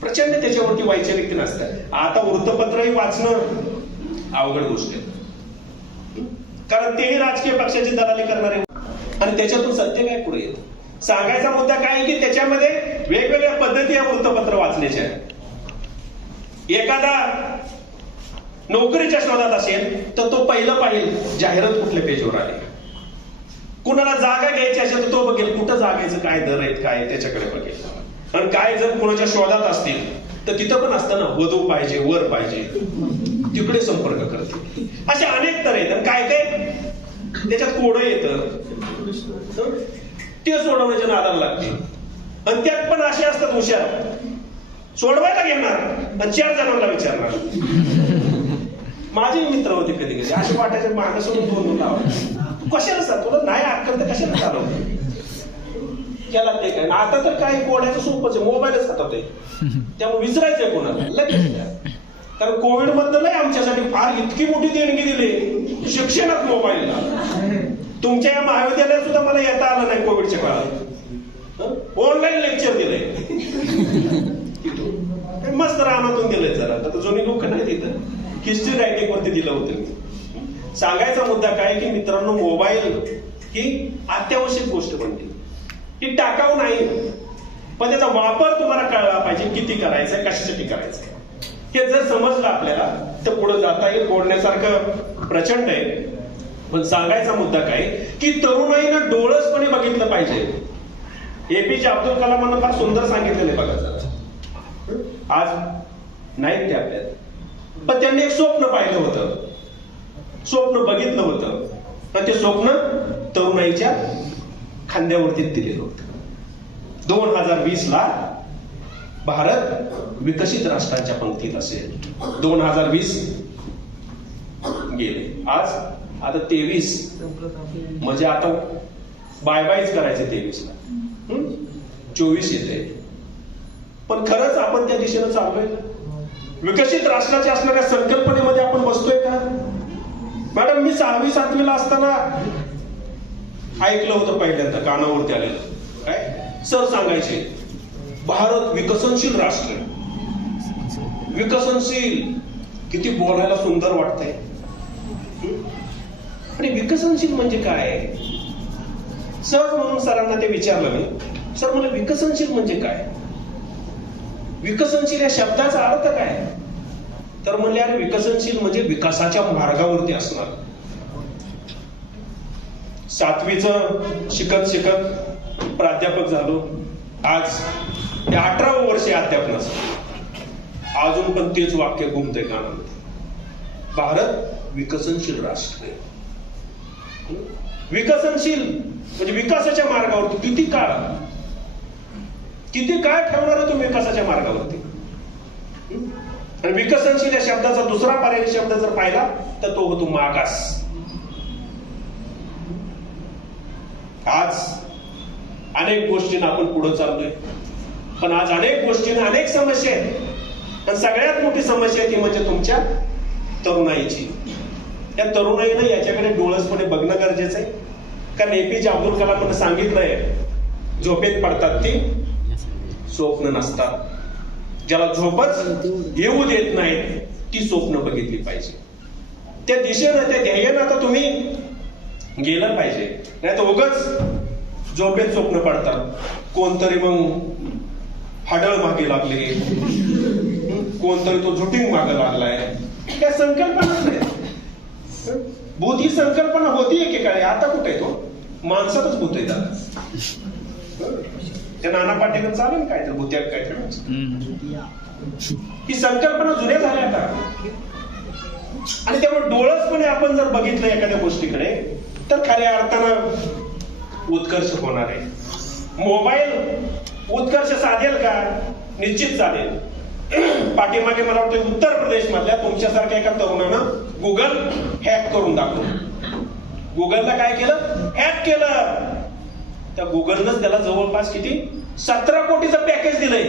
प्रचंड त्याच्यावरती वैचारिकता नसतात. आता वृत्तपत्रही वाचणं अवघड गोष्ट आहे, कारण तेही राजकीय पक्षाची दलाली करणारे, आणि त्याच्यातून सत्य काय पुढे येतं. सांगायचा मुद्दा काय आहे की त्याच्यामध्ये वेगवेगळ्या पद्धती या वृत्तपत्र वाचण्याच्या. एखादा नोकरीच्या शोधात असेल तर तो पहिलं पाहिजे जाहिरात कुठल्या पेजवर आली. कुणाला जागा घ्यायची असेल तर तो बघेल कुठं जागायचं काय दर आहेत काय, त्याच्याकडे बघेल. आणि काय जर कुणाच्या शोधात असतील तर तिथं पण असतं ना, वधू पाहिजे, वर पाहिजे, तिकडे संपर्क करते. असे अनेक तर आहेत. आणि काय काय त्याच्यात कोडं येतं, ते सोडवण्याच्या नादाला लागते. आणि त्यात पण असे असतात हुशार, सोडवायला घेणार आणि 4 जणांना विचारणार. माझे मित्र होते कधी कधी असे वाटायचे, मागं सोडून 2 लावा, कशाला सर तुला नाही अक्कल तर कशाला चालवते केला ते काय. आता तर काय कोड्याचं सोपंच आहे, मोबाईलच हातात आहे, त्यामुळे विचारायचंय कोणाला लगेच. कारण कोविड मधलं नाही आमच्यासाठी फार इतकी मोठी देणगी दिली शिक्षणात मोबाईलला. तुमच्या या महाविद्यालयात सुद्धा मला येता आलं नाही कोविडच्या काळात, ऑनलाईन लेक्चर दिलंय. मस्त रानातून दिलंय. जरा आता जुनी लोक नाही तिथं हिस्ट्री रायटिंग वरती दिलं होतं. सांगायचा मुद्दा काय की मित्रांनो, मोबाईल ही अत्यावश्यक गोष्ट बनते. ही टाकाऊ नाही, पण त्याचा वापर तुम्हाला कळला पाहिजे, किती करायचा, कशासाठी करायचं. हे जर समजलं आपल्याला तर पुढे जाता येईल. बोलण्यासारखं प्रचंड आहे, पण सांगायचा मुद्दा काय की तरुणाईनं डोळसपणे बघितलं पाहिजे. एपीजे अब्दुल कलामांना फार सुंदर सांगितलेलं आहे बघा जरा. आज नाहीत ते आपल्यात, पण त्यांनी एक स्वप्न पाहिलं होतं, स्वप्न बघितलं होतं, पण ते स्वप्न तरुणाईच्या खांद्यावरती दिलेलं होतं. 2020 ला भारत विकसित राष्ट्रांच्या पंक्तीत असेल. 2020 गेले, आज आता 23, म्हणजे आता बाय बायच करायचे 23 ला. 24 येते, पण खरंच आपण त्या दिशेनं चाललोय. विकसित राष्ट्राचे असणाऱ्या संकल्पनेमध्ये आपण बसतोय का? मॅडम, मी 6वी 7वी ला असताना ऐकलं होतं पहिल्यांदा, कानावरती आलेलं. काय सर सांगायचे, भारत विकसनशील राष्ट्र. विकसनशील किती बोलायला सुंदर वाटतंय. आणि विकसनशील म्हणजे काय? सहज म्हणून सरांना ते विचारलं मी, सर मला विकसनशील म्हणजे काय, विकसनशील या शब्दाचा अर्थ काय? तर म्हणले अरे विकसनशील म्हणजे विकासाच्या मार्गावरती असणार. 7वीचं शिकत शिकत प्राध्यापक झालो, आज ते 18वं वर्ष अध्यापनाचं. अजून पण तेच वाक्य घुमतंय कानामध्ये, भारत विकसनशील राष्ट्र आहे. विकसनशील म्हणजे विकासाच्या मार्गावरती. किती काळ ठेवणार आहे तुम्ही विकासाच्या मार्गावरती? आणि विकसनशील या शब्दाचा दुसरा पर्यायी शब्द जर पाहिला तर तो होतो मागास. आज अनेक गोष्टींना आपण पुढे चाललोय, पण आज अनेक गोष्टींना अनेक समस्या आहेत. पण सगळ्यात मोठी समस्या ती म्हणजे तुमच्या तरुणाईची. या तरुणाईनं याच्याकडे डोळसपणे बघणं गरजेचं आहे. कारण APJ अब्दुल कलामने सांगितलंय, झोपेत पडतात ती स्वप्न नसतात. ज्याला झोपच येऊ देत नाहीत ती स्वप्न बघितली पाहिजे. त्या दिशेनं त्या ध्येयानं आता तुम्ही गेलं पाहिजे. नाही तर उगाच झोपेत स्वप्न पडतात. कोणतरी मग हाडळ मागे लागले, कोणतरी तो झुटिंग मागे लागलाय. त्या संकल्पना नाही. भूत ही संकल्पना होती एकेकाळी, आता कुठे तो माणसातच भूत आहे. त्या नाना पाटेकर चालेल काय तर भूत्यात काय तर ही संकल्पना जुन्या झाल्या आता. आणि त्यामुळे डोळसपणे आपण जर बघितलं एखाद्या गोष्टीकडे तर खऱ्या अर्थानं उत्कर्ष होणार आहे. मोबाईल उत्कर्ष साधेल का? निश्चित साधेल. पाठीमागे मला वाटतं उत्तर प्रदेश मधल्या तुमच्यासारख्या एका तरुणानं गुगल हॅक करून दाखवलं. गुगलला काय केलं? हॅक केलं. त्या गुगलनं त्याला जवळपास किती 17 कोटीचं पॅकेज दिलंय.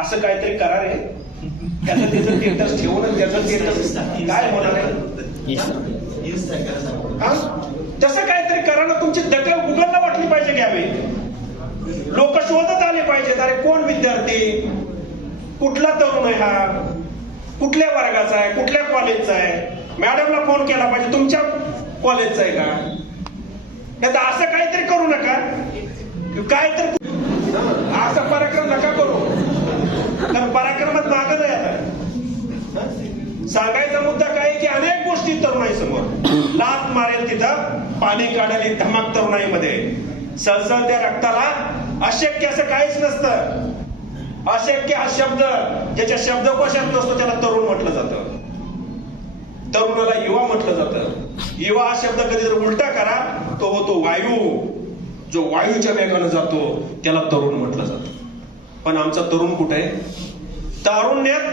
असं काहीतरी करा रे. त्याचं त्याचं स्टेटस ठेवून त्याचं स्टेटस काय होणार आहे? तसं काहीतरी करा ना. तुमची दखल गुगलला वाटली पाहिजे घ्यावी. लोक शोधत आले पाहिजेत. अरे कोण विद्यार्थी, कुठला तरुण आहे हा, कुठल्या वर्गाचा आहे, कुठल्या कॉलेजचा आहे, मॅडमला फोन केला पाहिजे तुमच्या कॉलेजचा आहे का? नाही तर असं काहीतरी करू नका. काहीतरी असा पराक्रम नका करू. कारण पराक्रमात मागं नाही. आता सांगायचा मुद्दा काय की अनेक गोष्टी तरुणाईसमोर. लात मारेल तिथं पाणी काढेल धमाक तरुणाईमध्ये. सळसळत्या रक्ताला अशक्य असं काहीच नसतं. अशक्य हा शब्द ज्याच्या शब्दकोशात नसतो त्याला तरुण म्हटलं जातं. तरुणाला युवा म्हटलं जातं. युवा हा शब्द कधी जर उलटा करा तो होतो वायू. जो वायूच्या वेगानं जातो त्याला तरुण म्हटलं जातं. पण आमचा तरुण कुठे आहे? तारुण्यात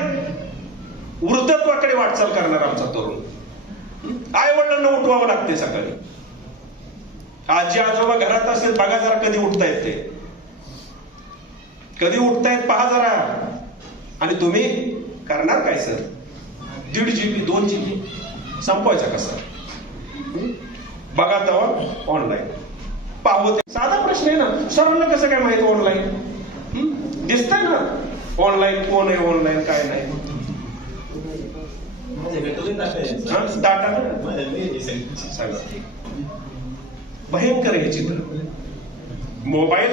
वृद्धत्वाकडे वाटचाल करणार आमचा तरुण. आई वडिलांना उठवावं लागते सकाळी. आजी आजोबा घरात असेल बघा जरा कधी उठतायत ते, कधी उठतायत पहा जरा. आणि तुम्ही करणार काय सर? 1.5 GB 2 GB संपवायचा कसा? बघा तेव्हा ऑनलाईन पाहू. साधा प्रश्न आहे ना. सरांना कसं काय माहित ऑनलाईन दिसतंय ना? ऑनलाईन कोण आहे, ऑनलाईन काय नाही. भयंकर हे चित्र. मोबाईल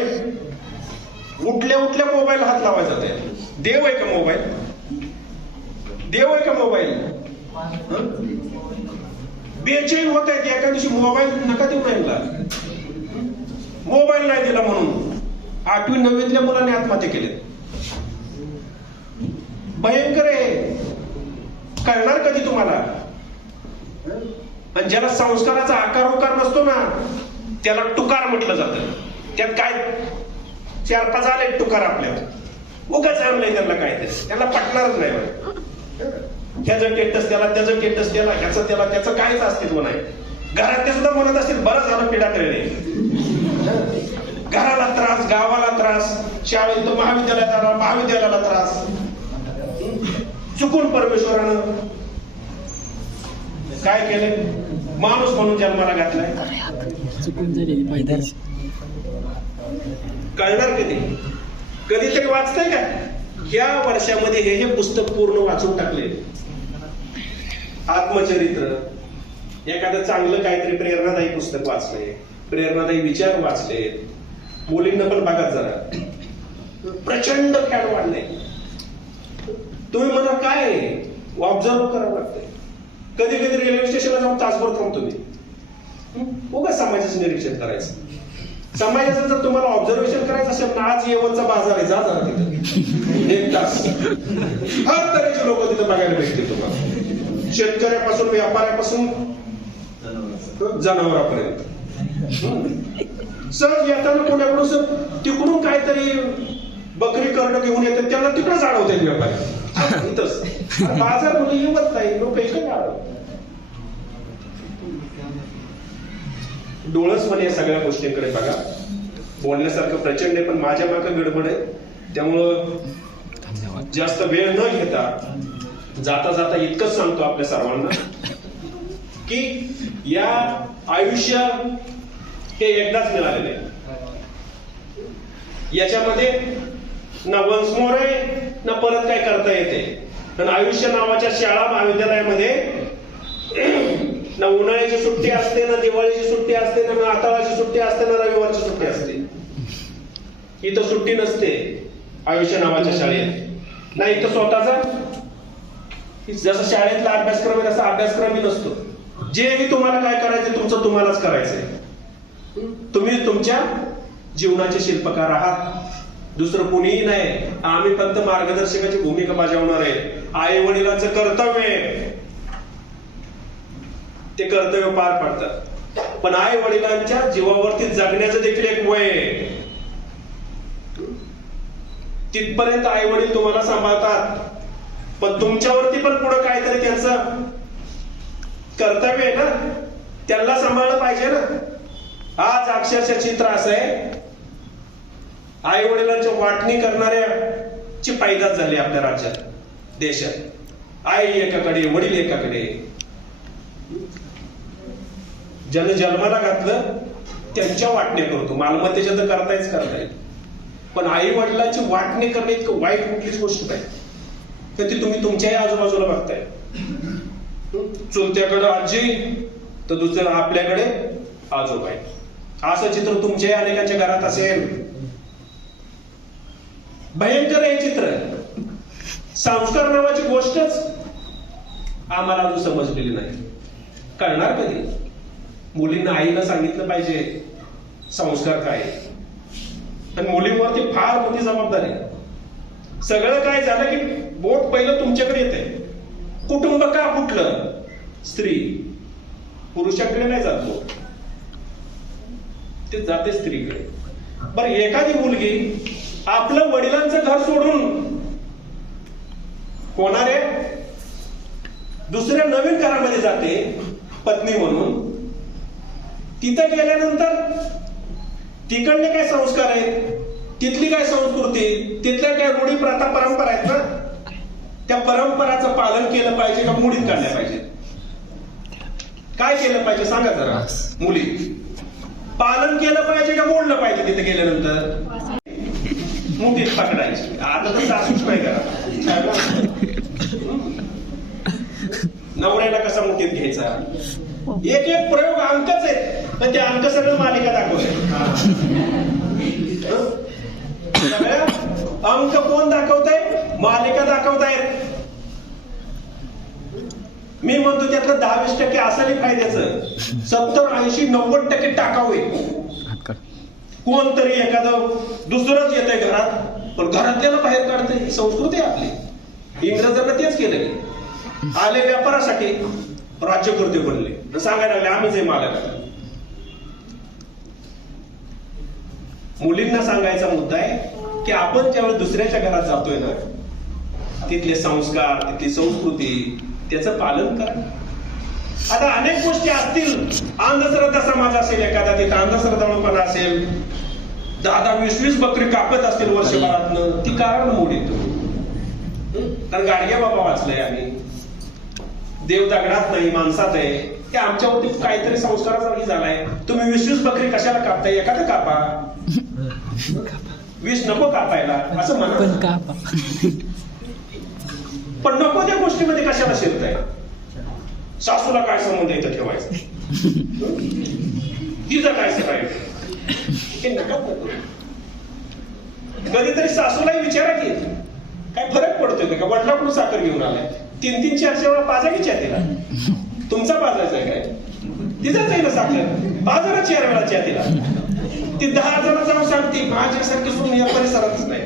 उठल्या उठल्या मोबाईल हात लावायचा. ते देव आहे का मोबाईल? देव आहे का मोबाईल? बेचैन होत आहेत एका दिवशी. मोबाईल नका देऊ राहिला. मोबाईल नाही दिला म्हणून 8वी 9वीतल्या मुलांनी आत्महत्या केल्या. भयंकर आहे. कळणार कधी तुम्हाला? आणि ज्याला संस्काराचा आकार उकार नसतो ना त्याला टुकार म्हटलं जातं. त्यात काय 4-5 आले टुकार आपल्याला. उगाच आणलंय त्यांना काहीतरी. त्यांना पटणारच नाही. ह्याचं स्टेटस त्याला, त्याचं स्टेटस त्याला, ह्याचं त्याला, त्याचं काहीच अस्तित्व नाही. घरात ते सुद्धा म्हणत असतील बरं झालं पिढा कळले. घराला त्रास, गावाला त्रास, शाळेत महाविद्यालयाला त्रास. चुकून परमेश्वरानं काय केलंय? माणूस म्हणून जन्माला घातलाय. कळणार कधी? कधीतरी वाचतंय का? या वर्षामध्ये हे पुस्तक पूर्ण वाचून टाकले. आत्मचरित्र, एखादं चांगलं काहीतरी प्रेरणादायी पुस्तक वाचलंय. प्रेरणादायी विचार वाचले. मुलींना पण बघा जरा, प्रचंड फॅट वाढले. तुम्ही म्हणा काय ऑब्झर्व करावं लागतंय. कधी कधी रेल्वे स्टेशनला जाऊन तासभर थांबतो मी, उगाच समाजाचं निरीक्षण करायचं. समाजाचं जर तुम्हाला ऑब्झर्वेशन करायचं असेल ना, आज येवतचा बाजार आहे, जा जरा तिथं 1 तास. हर तऱ्हेचे लोक तिथं बघायला भेटतील तुम्हाला, शेतकऱ्यापासून व्यापाऱ्यापासून जनावरांपर्यंत. सहज येताना कोणाकडून सर तिकडून काहीतरी बकरी कर्ण घेऊन येतात, त्यांना तिकडंच अडवतात व्यापारी. इथंच बाजार कुठे येवत नाही, लोक इकडे अडवतात. डोळस म्हणे या सगळ्या गोष्टींकडे बघा. बोलण्यासारखं प्रचंड आहे, पण माझ्या मागं गडबड आहे, त्यामुळं जास्त वेळ न घेता जाता जाता इतकंच सांगतो आपल्या सर्वांना की या आयुष्य हे एकदाच मिळालेलं आहे. याच्यामध्ये ना वन्स मोर आहे ना परत काय करता येते. पण आयुष्य नावाच्या शाळा महाविद्यालयामध्ये ना उन्हाळ्याची सुट्टी असते, ना दिवाळीची सुट्टी असते, ना नाताळाची सुट्टी असते, ना रविवारची सुट्टी असते. इथं सुट्टी नसते आयुष्य नावाच्या शाळेत. नाही इथं स्वतःचा जसं शाळेतला अभ्यासक्रम आहे तसा अभ्यासक्रमही नसतो. जे तुम्हाला काय करायचं तुमचं तुम्हालाच करायचंय. तुम्ही तुमच्या जीवनाचे शिल्पकार आहात, दुसरं कुणीही नाही. आम्ही फक्त मार्गदर्शकाची भूमिका बजावणार आहे. आई वडिलांचं कर्तव्य आहे, ते कर्तव्य पार पाडतात. पण आई वडिलांच्या जीवावरती जगण्याचं देखील एक वय आहे. तिथपर्यंत आई वडील तुम्हाला सांभाळतात, पण तुमच्यावरती पण पुढे काहीतरी त्यांचं कर्तव्य आहे ना, त्यांना सांभाळलं पाहिजे ना. आज अक्षरशः चित्र असं आहे, आई वडिलांच्या वाटणी करणाऱ्याची पैदास झाली आपल्या राज्यात, देशात. आई एकाकडे, वडील एकाकडे. ज्यानं जन्माला घातलं त्यांच्या वाटण्या करतो. मालमत्तेच्या तर करता येईल, पण आई वडिलांची वाटणी करणे इतकं वाईट कुठलीच गोष्ट नाही. तर ती तुम्ही तुमच्याही आजूबाजूला बघताय. चुलत्याकडे आजी तर दुसऱ्या आपल्याकडे आजोबा आहे. असं चित्र तुमच्याही अनेकांच्या घरात असेल. भयंकर आहे चित्र. संस्कार नावाची गोष्टच आम्हाला अजून समजलेली नाही. कळणार कधी? मुलींना आईला सांगितलं पाहिजे संस्कार काय. आणि मुलींवरती फार मोठी जबाबदारी. सगळं काय झालं की बोट पहिलं तुमच्याकडे येते. कुटुंब का कुठलं? स्त्री. पुरुषाकडे नाही जात बोट, ते जाते स्त्रीकडे. बरं, एखादी मुलगी आपलं वडिलांचं घर सोडून होणारे दुसऱ्या नवीन घरामध्ये जाते पत्नी म्हणून. तिथं गेल्यानंतर तिकडले काय संस्कार आहेत, तिथली काय संस्कृती, तिथल्या काय रूढी प्रथा परंपरा आहेत ना, त्या परंपराचं पालन केलं पाहिजे का मुडीत काढल्या पाहिजे? काय केलं पाहिजे सांगा जरा. मुली पालन केलं पाहिजे का मोडलं पाहिजे? तिथे गेल्यानंतर मुठीत पकडायची. आता तर सासूच नाही करा. नवऱ्याला कसा मुठीत घ्यायचा? एक एक प्रयोग अंकच आहेत, पण ते अंक सगळं मालिका दाखवते. सगळ्या अंक कोण दाखवताय? मालिका दाखवतायत. मी म्हणतो त्यातलं 10-20% असायला फायद्याचं, 70-80-90% टाकावे. कोणतरी एखादं दुसरंच येतंय घरात, पण घरातल्याला बाहेर काढतंय. संस्कृती आपली. इंग्रजांना तेच केलं. आले व्यापारासाठी, राज्यकर्ते बनले, सांगायला लागले आम्हीच आहे मालक. मुलींना सांगायचा मुद्दा आहे की आपण ज्यावेळेस दुसऱ्याच्या घरात जातोय ना, तिथले संस्कार, तिथली संस्कृती, त्याचं पालन करा. आता अनेक गोष्टी असतील. अंधश्रद्धा समाज असेल एखादा, तिथं अंधश्रद्धाळूपणा असेल, 10-20 बकरी कापत असतील वर्षभरातनं, ती कारण मोडीत. कारण गाडगे बाबा वाचलंय आम्ही. देव दगडात नाही माणसात आहे. ते आमच्यावरती काहीतरी संस्काराचा झालाय. तुम्ही 20 बकरी कशाला कापताय? एखादं कापा. 20 नको कापायला असं म्हणा, पण नको त्या गोष्टीमध्ये कशाला शिरताय? सासूला काय संबंध इथं ठेवायचा? तिचं काय सराय हे नका करू. कधीतरी सासूलाही विचारा की काय फरक पडतोय का? वडिलाकडून साखर घेऊन आलाय, 3-3, 4-4 वेळा पाजा की चहा तिला. तुमचा पाजायचा आहे काय? तिचाच आहे ना साखर, पाजाला 4 वेळा चहा तिला. ती 10 जण जाऊन सांगते माझ्यासारखी सोडून या परिसरातच नाही.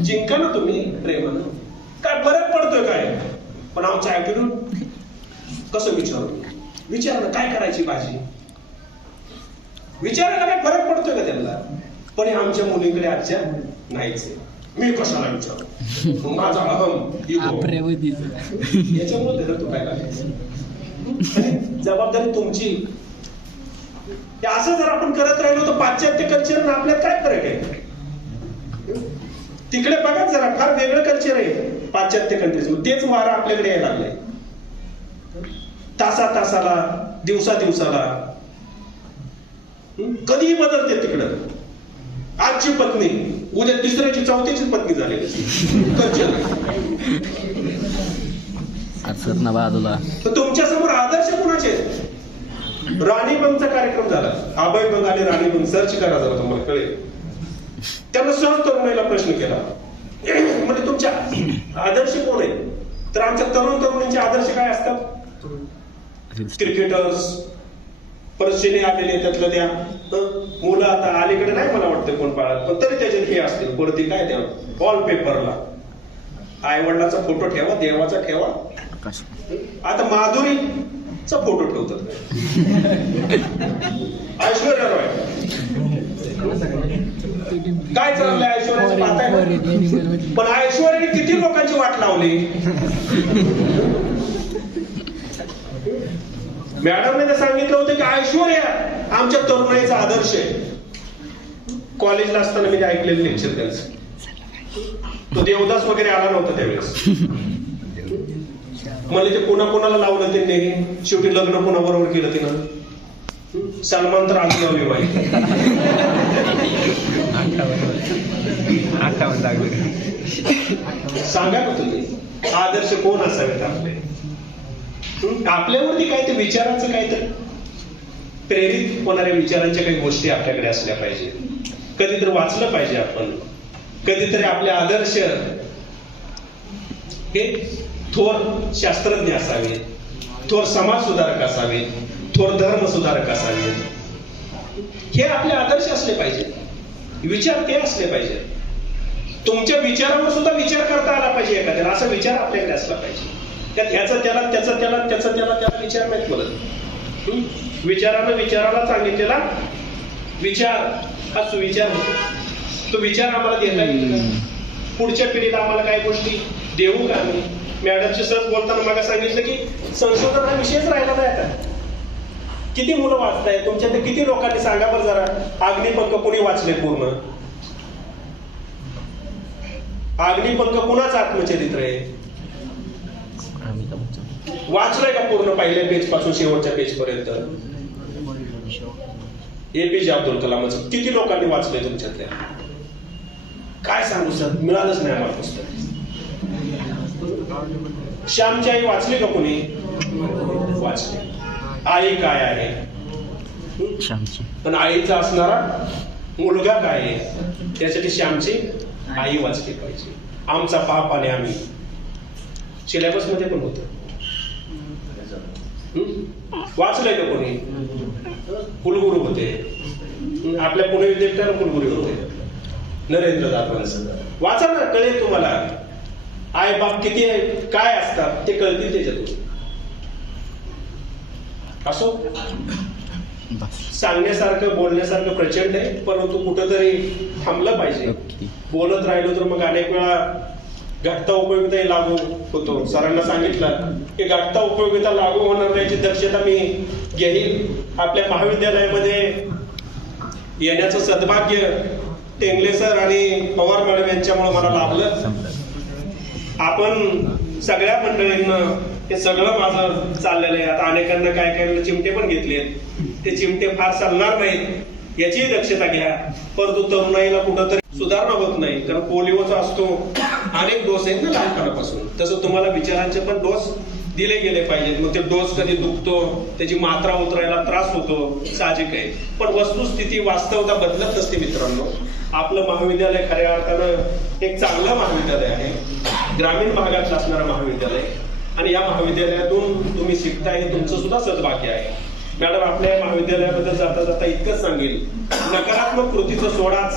जिंका ना तुम्ही प्रेमानं, काय फरक पडतोय काय? पण आमचा ऍटिट्यूड कसं विचारू? विचार ना काय करायची भाजी, विचारायला काय फरक पडतोय का त्यांना? पण हे आमच्या मुलींकडे आजच्या नाहीच आहे. मी कशाला विचारू, माझा अहम याच्यामुळे त्याला तू काय लागायचं. जबाबदारी तुमची. असं जर आपण करत राहिलो तर पाश्चात्य कल्चर आणि आपल्यात काय फरक आहे? तिकडे बघा जरा, फार वेगळं कल्चर आहे पाश्चात्य कंट्रीज. तेच वारं आपल्याकडे यायला लागलंय, तासाला, दिवसाला. कधीही बदलते तिकडं. आजची पत्नी उद्या तिसऱ्याची 4थीची पत्नी झालेली कल्चर. बाजूला तुमच्या समोर आदर्श कोणाचे आहेत? राणीबंगचा कार्यक्रम झाला, अभयबंग आणि राणीबंग सर्च करा जरा, तुम्हाला कळेल. त्यानं सहज तरुणाईला प्रश्न केला म्हणजे तुमच्या आदर्श कोण आहे? तर आमच्या तरुणींचे आदर्श काय असतात? क्रिकेटर्स, परत सिने आलेले त्यातलं त्या मुलं. आता अलीकडे नाही मला वाटतं कोण पाळत, पण तरी त्याच्यात हे असतील कोणती काय त्या वॉलपेपरला आई वडिलांचा फोटो ठेवा, देवाचा ठेवा. आता माधुरीचा फोटो ठेवतात. ऐश्वर्या रॉय काय चाललंय ऐश्वर्याचं पाहताय? पण ऐश्वर्याने किती लोकांची वाट लावली. मॅडमने सांगितलं होतं की ऐश्वर्या आमच्या तरुणाईचा आदर्श आहे. कॉलेजला असताना मी ऐकलेलं लेक्चर त्यांचं. तो देवदास वगैरे आला नव्हता त्यावेळेस. मला ते कोणाला लावलं त्यांनी, शेवटी लग्न कोणाबरोबर केलं तिनं? सलमान तर आज लावली बाई. सांगा का तुम्ही आदर्श कोण असावेत आपले? आपल्यावरती काय ते विचारांचं काय तर प्रेरित होणाऱ्या विचारांच्या काही गोष्टी आपल्याकडे असल्या पाहिजे. कधीतरी वाचलं पाहिजे आपण. कधीतरी आपले आदर्श हे थोर शास्त्रज्ञ असावे, थोर समाज सुधारक असावे, थोर धर्म सुधारक असावे. हे आपले आदर्श असले पाहिजे, विचार ते असले पाहिजे. तुमच्या विचारावर सुद्धा विचार करता आला पाहिजे एखाद्याला, असा विचार आपल्याकडे असला पाहिजे. त्यात ह्याचा त्याला विचार नाहीत बोलत. विचाराला सांगितलेला विचार हा सुविचार होतो. तो विचार आम्हाला देता येईल. पुढच्या पिढीला आम्हाला काही गोष्टी देऊ का आम्ही? मॅडमशी सहज बोलताना मला सांगितलं की संशोधन हा विषयच राहिला नाही आता. किती मुलं वाचताय तुमच्या? ते किती लोकांनी सांगा बरं जरा. अग्निपंख कोणी वाचले पूर्ण? अग्निपंख कुणाचं आत्मचरित्र आहे? वाचलंय का पूर्ण पहिल्या पेज पासून शेवटच्या पेज पर्यंत? APJ अब्दुल कलामचं किती लोकांनी वाचलंय तुमच्यातल्या? काय सांगू सर, मिळालंच नाही आम्हाला पुस्तक. श्यामची आई वाचली का कोणी? वाचली. आई काय आहे? पण आईचा असणारा मुलगा काय आहे? त्यासाठी श्यामची आई वाचली पाहिजे. आमचा बाप आणि आम्ही सिलेबस मध्ये पण होत. वाचलंय का कोणी? कुलगुरू होते आपल्या पुणे विद्यापीठाला, कुलगुरू होते नरेंद्र दाभोळकर. वाचा ना, कळेल तुम्हाला. आई बाप किती आहे, काय असतात ते कळतील त्याच्यातून. असो, सांगण्यासारखं बोलण्यासारखं प्रचंड आहे, परंतु कुठंतरी थांबलं पाहिजे. बोलत राहिलो तर मग अनेक वेळा घटता उपयोगिता लागू होतो. सरांना सांगितलं की घटता उपयोगिता लागू होणार नाही दक्षता मी घेईल. आपल्या महाविद्यालयामध्ये येण्याचं सद्भाग्य टेंगले सर आणि पवार मॅडम यांच्यामुळे मला लाभलं. आपण सगळ्या मंडळींना हे सगळं माझं चाललेलं आहे. आता अनेकांना काय चिमटे पण घेतले, ते चिमटे फार चालणार नाहीत याचीही दक्षता घ्या. परंतु तरुणाईला कुठंतरी सुधारणा होत नाही, कारण पोलिओचा असतो, अनेक डोस आहेत ना लहानपणापासून. तसं तुम्हाला विचारांचे पण डोस दिले गेले पाहिजेत. मग ते डोस कधी दुखतो, त्याची मात्रा उतरायला त्रास होतो, साहजिक आहे. पण वस्तुस्थिती वास्तवता बदलत नसते मित्रांनो. आपलं महाविद्यालय खऱ्या अर्थानं एक चांगलं महाविद्यालय आहे, ग्रामीण भागात असणारं महाविद्यालय, आणि या महाविद्यालयातून तुम्ही शिकताय हे तुमचं सुद्धा सद्भाग्य आहे. मॅडम, आपल्या महाविद्यालयाबद्दल जाता जाता इतकंच सांगेल, नकारात्मक कृतीचं सोडाच,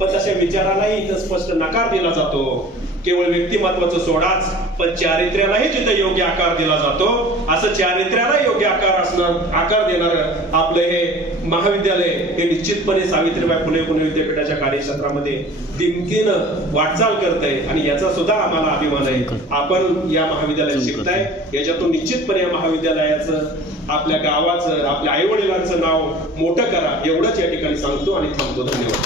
पण तशा विचारालाही इथं स्पष्ट नकार दिला जातो. केवळ व्यक्तिमत्वाचं सोडाच, पण चारित्र्यालाही जिथे योग्य आकार दिला जातो, असं चारित्र्याला योग्य आकार देणारं आपलं हे महाविद्यालय हे निश्चितपणे सावित्रीबाई फुले पुणे विद्यापीठाच्या कार्यक्षेत्रामध्ये दिमतीनं वाटचाल करतंय, आणि याचा सुद्धा आम्हाला अभिमान आहे. आपण या महाविद्यालयात शिकताय, याच्यातून निश्चितपणे या महाविद्यालयाचं, आपल्या गावाचं, आपल्या आई वडिलांचं नाव मोठं करा, एवढंच या ठिकाणी सांगतो आणि थांबतो. धन्यवाद.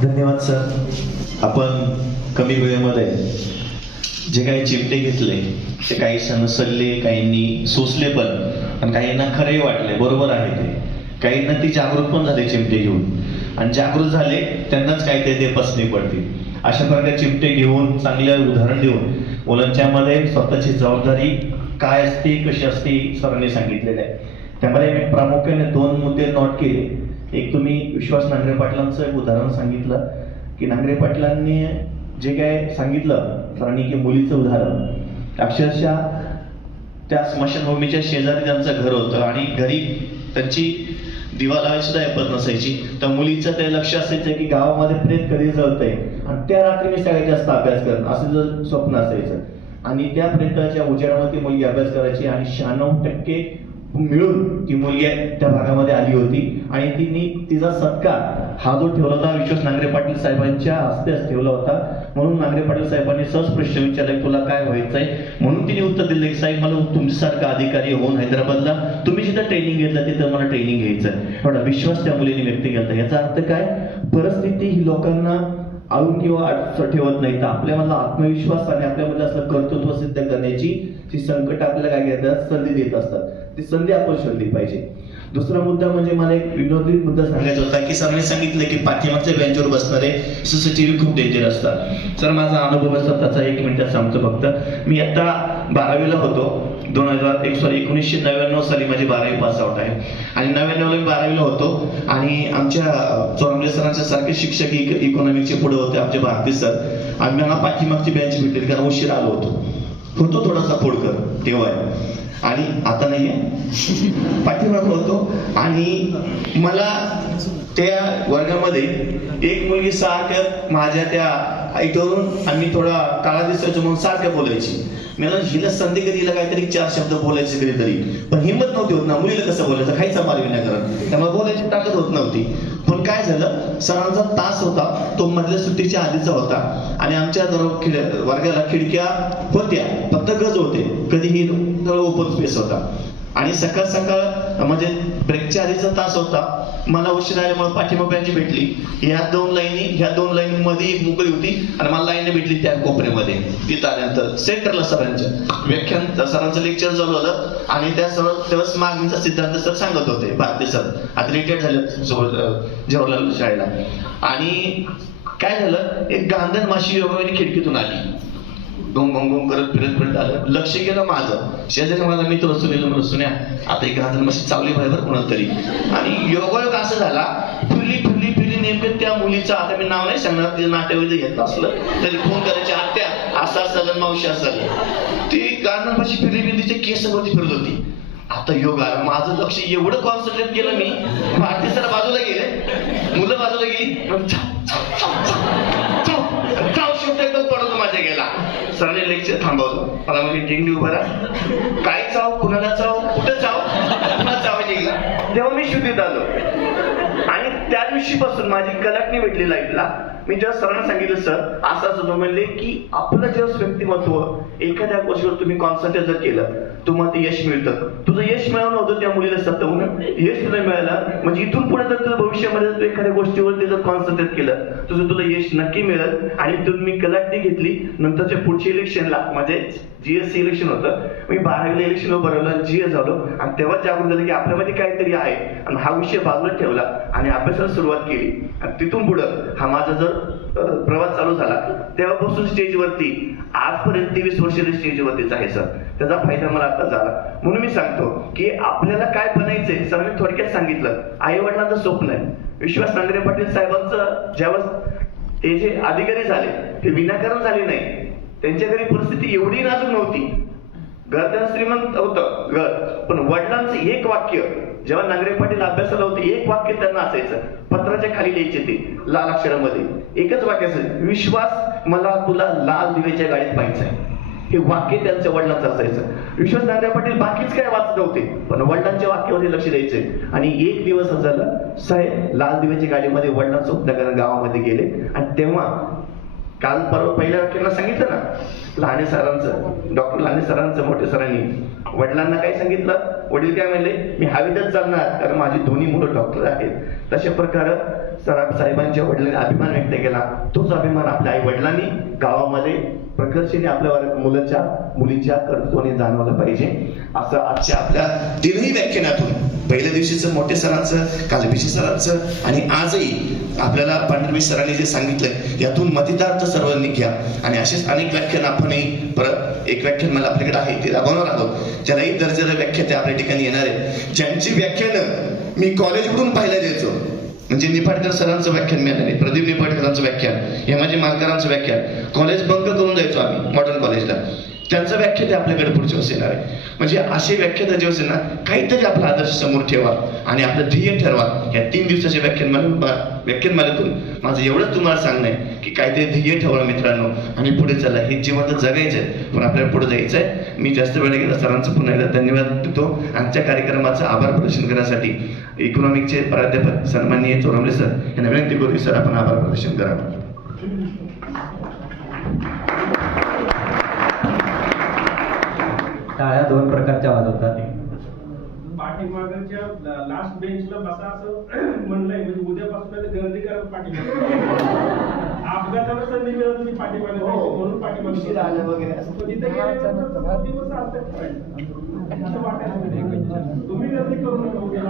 धन्यवाद सर. आपण कमी वेळेमध्ये जे काही चिमटे घेतले ते काही सल्ले, काहींनी सोसले पण, आणि काहींना खरे वाटले, बरोबर आहे ते. काहींना ती जागृत पण झाले चिमटे घेऊन, आणि जागृत झाले त्यांनाच काय ते पसनी पडतील. अशा प्रकारे चिमटे घेऊन, चांगलं उदाहरण देऊन मुलांच्या मध्ये स्वतःची जबाबदारी काय असते, कशी असते, सरांनी सांगितलेलं आहे. त्यामध्ये मी प्रामुख्याने 2 मुद्दे नोट केले. एक, तुम्ही विश्वास नांगरे पाटलांचं एक उदाहरण सांगितलं की नांगरे पाटलांनी जे काय सांगितलं सरांनी की मुलीचं उदाहरण, अक्षरशः त्या स्मशानभूमीच्या शेजारी त्यांचं घर होतं, आणि घरी त्यांची दिवा लावायची सुद्धा ऐपत नसायची. तर मुलीचं ते लक्ष असायचं की गावामध्ये प्रेत कधी जळतंय, आणि त्या रात्री मी सगळ्यात जास्त अभ्यास करणं असं जर स्वप्न असायचं. आणि त्या प्रेताच्या उजेडामध्ये ती मुलगी अभ्यास करायची, आणि 96% मिळून ती मुलगी त्या भागामध्ये आली होती. आणि तिचा सत्कार हा जो ठेवला होता विश्वास नांगरे पाटील साहेबांच्या हस्तेच ठेवला होता. म्हणून नांगरे पाटील साहेबांनी सहज प्रश्न विचारला, तुला काय व्हायचंय? म्हणून तिने उत्तर दिलं की साहेब, मला तुमच्यासारखा अधिकारी होऊन हैदराबादला तुम्ही जिथं ट्रेनिंग घेतलं तिथं मला ट्रेनिंग घ्यायचं. एवढा विश्वास त्या मुलीने व्यक्त केला. याचा अर्थ काय? परिस्थिती ही लोकांना आळून किंवा अडचण ठेवत नाही, तर आपल्यामधला आत्मविश्वास आणि आपल्यामध्ये असलं कर्तृत्व सिद्ध करण्याची ती संकट आपल्याला काय घेतात, संधी देत असतात. ती संधी आपण शोधली पाहिजे. दुसरा मुद्दा म्हणजे मला एक विनोदी मुद्दा सांगायचा होता की सरांनी सांगितलं की पाठीमागच्या बेंचवर बसणारे सीसीटीव्ही खूप डेंजर असतात. सर, माझा अनुभव असतात त्याचा 1 मिनिटात सांगतो फक्त. मी आता 12वीला होतो. 1999 साली माझी 12वी पास आउट आहे, आणि 99ला मी 12वीला होतो. आणि आमच्या चोरमले सरांच्या सारखे शिक्षक इकॉनॉमिकचे पुढे होते आमचे भारती सर. आम्ही मला पाठीमागची बेंच भेटली कारण उशीर आलो होतो थोडासा फोडकर तेव्हा, आणि आता नाहीये. पाठीमाग होतो, आणि मला त्या वर्गामध्ये एक मुलगी सारखं माझ्या त्या ऐकवरून आम्ही थोडा काळा दिसायचो म्हणून सारखं बोलायची. मला हिला संधी कधी हिला काहीतरी 4 शब्द बोलायचे कधीतरी, पण हिंमत नव्हती होत ना. मुलीला कसं बोलायचं, खायचा मार विनाकारण, त्यामुळे बोलायची ताकद होत नव्हती. पण काय झालं, सरांचा तास होता तो मधल्या सुट्टीच्या आधीचा होता, आणि आमच्या वर्गाला खिडक्या होत्या, फक्त गज होते, कधीही ओपन स्पेस होता. आणि सकाळ सकाळ म्हणजे ब्रेकच्या आधीचा तास होता. मला उशीर आल्यामुळे पाठीमागची भेटली. ह्या 2 लाईनी मध्ये एक मोकळी होती, आणि मला लाईन भेटली त्या कोपऱ्यामध्ये. तिथं आल्यानंतर सेंटरला सरांच्या व्याख्यान, सरांचं लेक्चर चालू होतं, आणि त्या तेव्हाच मागणीचा सिद्धांत सर सांगत होते. भारती सर आता रिटायर्ड झाले जवाहरलाल शाळेला. आणि काय झालं, एक गांधण माशी योगाने खिडकीतून आली, गोंग गोंग गोंग करत फिरत आलं. लक्ष गेलं माझं. शेजारी माझा मित्र सुनील म्हणून, सुन्या आता एक गांधण माशी चावली बाहेर कोणाला तरी. आणि योगायोग असं झाला, फिरली नेमकं त्या मुलीचा, आता मी नाव नाही सांगणार, तिचं नातेवाईक घेतलं असलं तरी फोन करायची, आत्या असं झालं, मावशी असं झालं. ती गांधण माशी फिरली, तिच्या केसावरती फिरत होती. आता योग आला, माझं लक्ष एवढं कॉन्सन्ट्रेट केलं मी, भारती सर बाजूला गेले, मुलं बाजूला गेली, शब्द एकदम पडतो माझ्या गेला. सरांनी लेक्चर थांबवलं. मला म्हणजे जिंकली उभा राहा, काय चाव, कुणाला चाव, कुठं चाव, कुणा चाव जिंकला. तेव्हा मी शुद्धीत आलो, आणि त्या दिवशीपासून माझी कलाटणी भेटली लाईफला. मी जेव्हा सरांना सांगितलं, सर असं असं म्हणले की आपलं जेव्हा व्यक्तिमत्व एखाद्या गोष्टीवर तुम्ही कॉन्सन्ट्रेट जर केलं, तुम्हाला ते यश मिळतं. तुझं यश मिळवणं होतं त्या मुलीला सत्वून यश तुला मिळालं, म्हणजे इथून पुढे जर तुझं भविष्यामध्ये तू एखाद्या गोष्टीवरती जर कॉन्सन्ट्रेट केलं, तुला यश नक्की मिळेल. आणि तुम्ही कलाटणी घेतली. नंतरच्या पुढच्या इलेक्शनला, म्हणजे जीएससी इलेक्शन होतं, मी 12वीला इलेक्शन उभारवलं, जीएस झालो, आणि तेव्हा जागरूक झालं की आपल्यामध्ये काहीतरी आहे, आणि हा विषय बाजूला ठेवला आणि अभ्यासाला सुरुवात केली. आणि तिथून पुढं हा माझा जर प्रवास चालू झाला तेव्हापासून स्टेजवरती आजपर्यंत 23 वर्ष स्टेजवरतीच आहे सर. त्याचा फायदा मला आता झाला. म्हणून मी सांगतो की आपल्याला काय बनायचंय सरांनी थोडक्यात सांगितलं. आई वडिलांचं स्वप्न आहे. विश्वास नांगरे पाटील साहेबांचं ज्यावेळेस हे जे अधिकारी झाले ते विनाकारण झाले नाही. त्यांच्या घरी परिस्थिती एवढी नाजूक नव्हती. घर त्यांना श्रीमंत होतं घर, पण वडिलांचं एक वाक्य जेव्हा नांगरे पाटील अभ्यासाला होते, एक वाक्य त्यांना असायचं, पत्राच्या खाली लिहायचे ते लाल अक्षरामध्ये. एकच वाक्य असायचं, विश्वास मला तुला लाल दिव्याच्या गाडीत पाहायचंय. हे वाक्य त्यांच्या वडिलांचं असायचं. विश्वास नांगरे पाटील बाकीच काय वाचत नव्हते, पण वडिलांच्या वाक्यावरती लक्ष द्यायचे. आणि एक दिवस झालं साहेब लाल दिव्याच्या गाडीमध्ये वडिलांचं उपनगर गावामध्ये गेले. आणि तेव्हा काल परवा पहिल्या वाक्याला सांगितलं ना, लहाने सरांचं, डॉक्टर लहाने सरांचं, मोठे सरांनी वडिलांना काय सांगितलं. वडील काय म्हणले, मी हवेतच चालणार कारण माझी दोन्ही मुलं डॉक्टर आहेत. तशा प्रकारे साहेबांच्या वडिलांनी अभिमान व्यक्त केला. तोच अभिमान आपल्या आई वडिलांनी गावामध्ये प्रकर्षाने आपल्या मुलाच्या मुलीच्या कर्तृत्वाने जाणवलं पाहिजे. असं आजच्या आपल्या तीनही व्याख्यानातून पहिल्या दिवशीचं मोठे सरांचं, काल भिशी सरांचं आणि आजही आपल्याला पांढरवी सरांनी जे सांगितलंय यातून मतितार्थ सर्वांनी घ्या. आणि असेच अनेक व्याख्यान आपणही परत एक व्याख्यान मला आपल्याकडे आहे ते राबवणार आहोत. ज्यालाही दर्जेदार व्याख्याते आपल्या ठिकाणी येणार आहेत, ज्यांची व्याख्यानं मी कॉलेजकडून पाहायला द्यायचो. म्हणजे निफाडकर सरांचं व्याख्यान मिळालं नाही, प्रदीप निफाडकरांचं व्याख्यान, हेमाजी मालकरांचं व्याख्यान, कॉलेज बंक करून जायचो आम्ही मॉडर्न कॉलेजला. त्यांचं व्याख्यान ते आपल्याकडे पुढच्या वर्षी येणार आहे. म्हणजे असे व्याख्यान जे असेल ना, काहीतरी आपला आदर्श समोर ठेवा आणि आपलं ध्येय ठरवा. या 3 दिवसाच्या व्याख्यानमालेतून माझं एवढंच तुम्हाला सांगणं आहे की काहीतरी ध्येय ठेवा मित्रांनो आणि पुढे चला. हे जीवन तर जगायचं आहे, पण आपल्याला पुढे जायचं आहे. मी जास्त वेळ गेला, सरांचं पुन्हा एकदा धन्यवाद देतो. आजच्या कार्यक्रमाचं आभार प्रदर्शन करण्यासाठी इकॉनॉमिकचे प्राध्यापक सन्माननीय चोरमले सर यांना विनंती करू. सर आपण आभार प्रदर्शन करावं. टाळ्या 2 प्रकारच्या वाजवतात. पाठीमागच्या लास्ट बेंचला बसा असं म्हणलंय, म्हणजे उद्यापासून गर्दी करत पाठीमागे अपघातावर संधी मिळत होती पाठीमागे, म्हणून पाठीमागे तिथे तुम्ही गर्दी करू नका उद्या.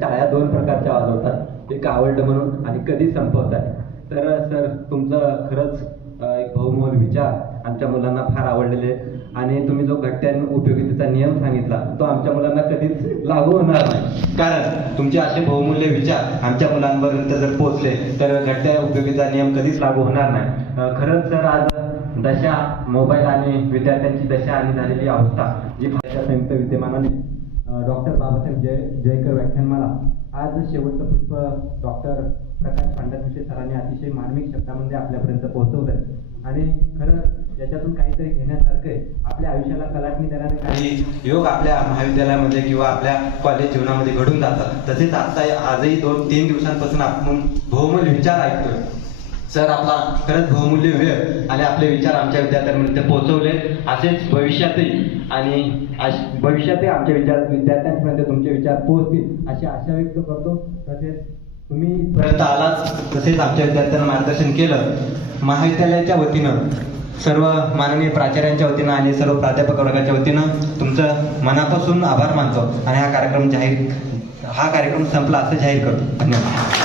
टाळ्या 2 प्रकारच्या वाजवतात, एक आवडलं म्हणून आणि कधी संपवतात. तर सर तुमचं खरंच एक बहुमोल विचार आमच्या मुलांना फार आवडलेले आणि तुम्ही जो घट्ट्या उपयोगितेचा नियम सांगितला तो आमच्या मुलांना कधीच लागू होणार नाही. कारण तुमचे असे बहुमूल्य विचार आमच्या मुलांपर्यंत जर पोहोचले तर घट्ट्या उपयोगितेचा नियम कधीच लागू होणार नाही. खरंच सर आज दशा मोबाईल आणि विद्यार्थ्यांची दशा आणि झालेली अवस्था जी संयुक्त विद्यमानाने डॉक्टर बाबासाहेब जयकर व्याख्यानमाला आज शेवटचं पुष्प डॉक्टर प्रकाश पांडरविषयी सरांनी अतिशय मार्मिक शब्दामध्ये आपल्यापर्यंत पोहोचवलंय. आणि खरंच याच्यातून काहीतरी घेण्यासारखं आहे. आपल्या आयुष्याला कलाटणी देणारे काही योग आपल्या महाविद्यालयामध्ये किंवा आपल्या कॉलेज जीवनामध्ये घडून जातात. तसेच आजही 2-3 दिवसांपासून आपण बहुमूल्य विचार ऐकतोय. सर आपला खरंच बहुमूल्य वेळ आणि आपले विचार आमच्या विद्यार्थ्यांपर्यंत पोहोचवले. असेच भविष्यातही आणि भविष्यातही आमच्या विद्यार्थ्यांपर्यंत तुमचे विचार पोहोचतील अशी आशा व्यक्त करतो. तसेच तुम्ही पर्यंत आलाच, तसेच आमच्या विद्यार्थ्यांना मार्गदर्शन केलं. महाविद्यालयाच्या वतीनं सर्व माननीय प्राचार्यांच्या वतीनं आणि सर्व प्राध्यापक वर्गाच्या वतीनं तुमचं मनापासून आभार मानतो आणि हा कार्यक्रम संपला असं जाहीर करतो. धन्यवाद.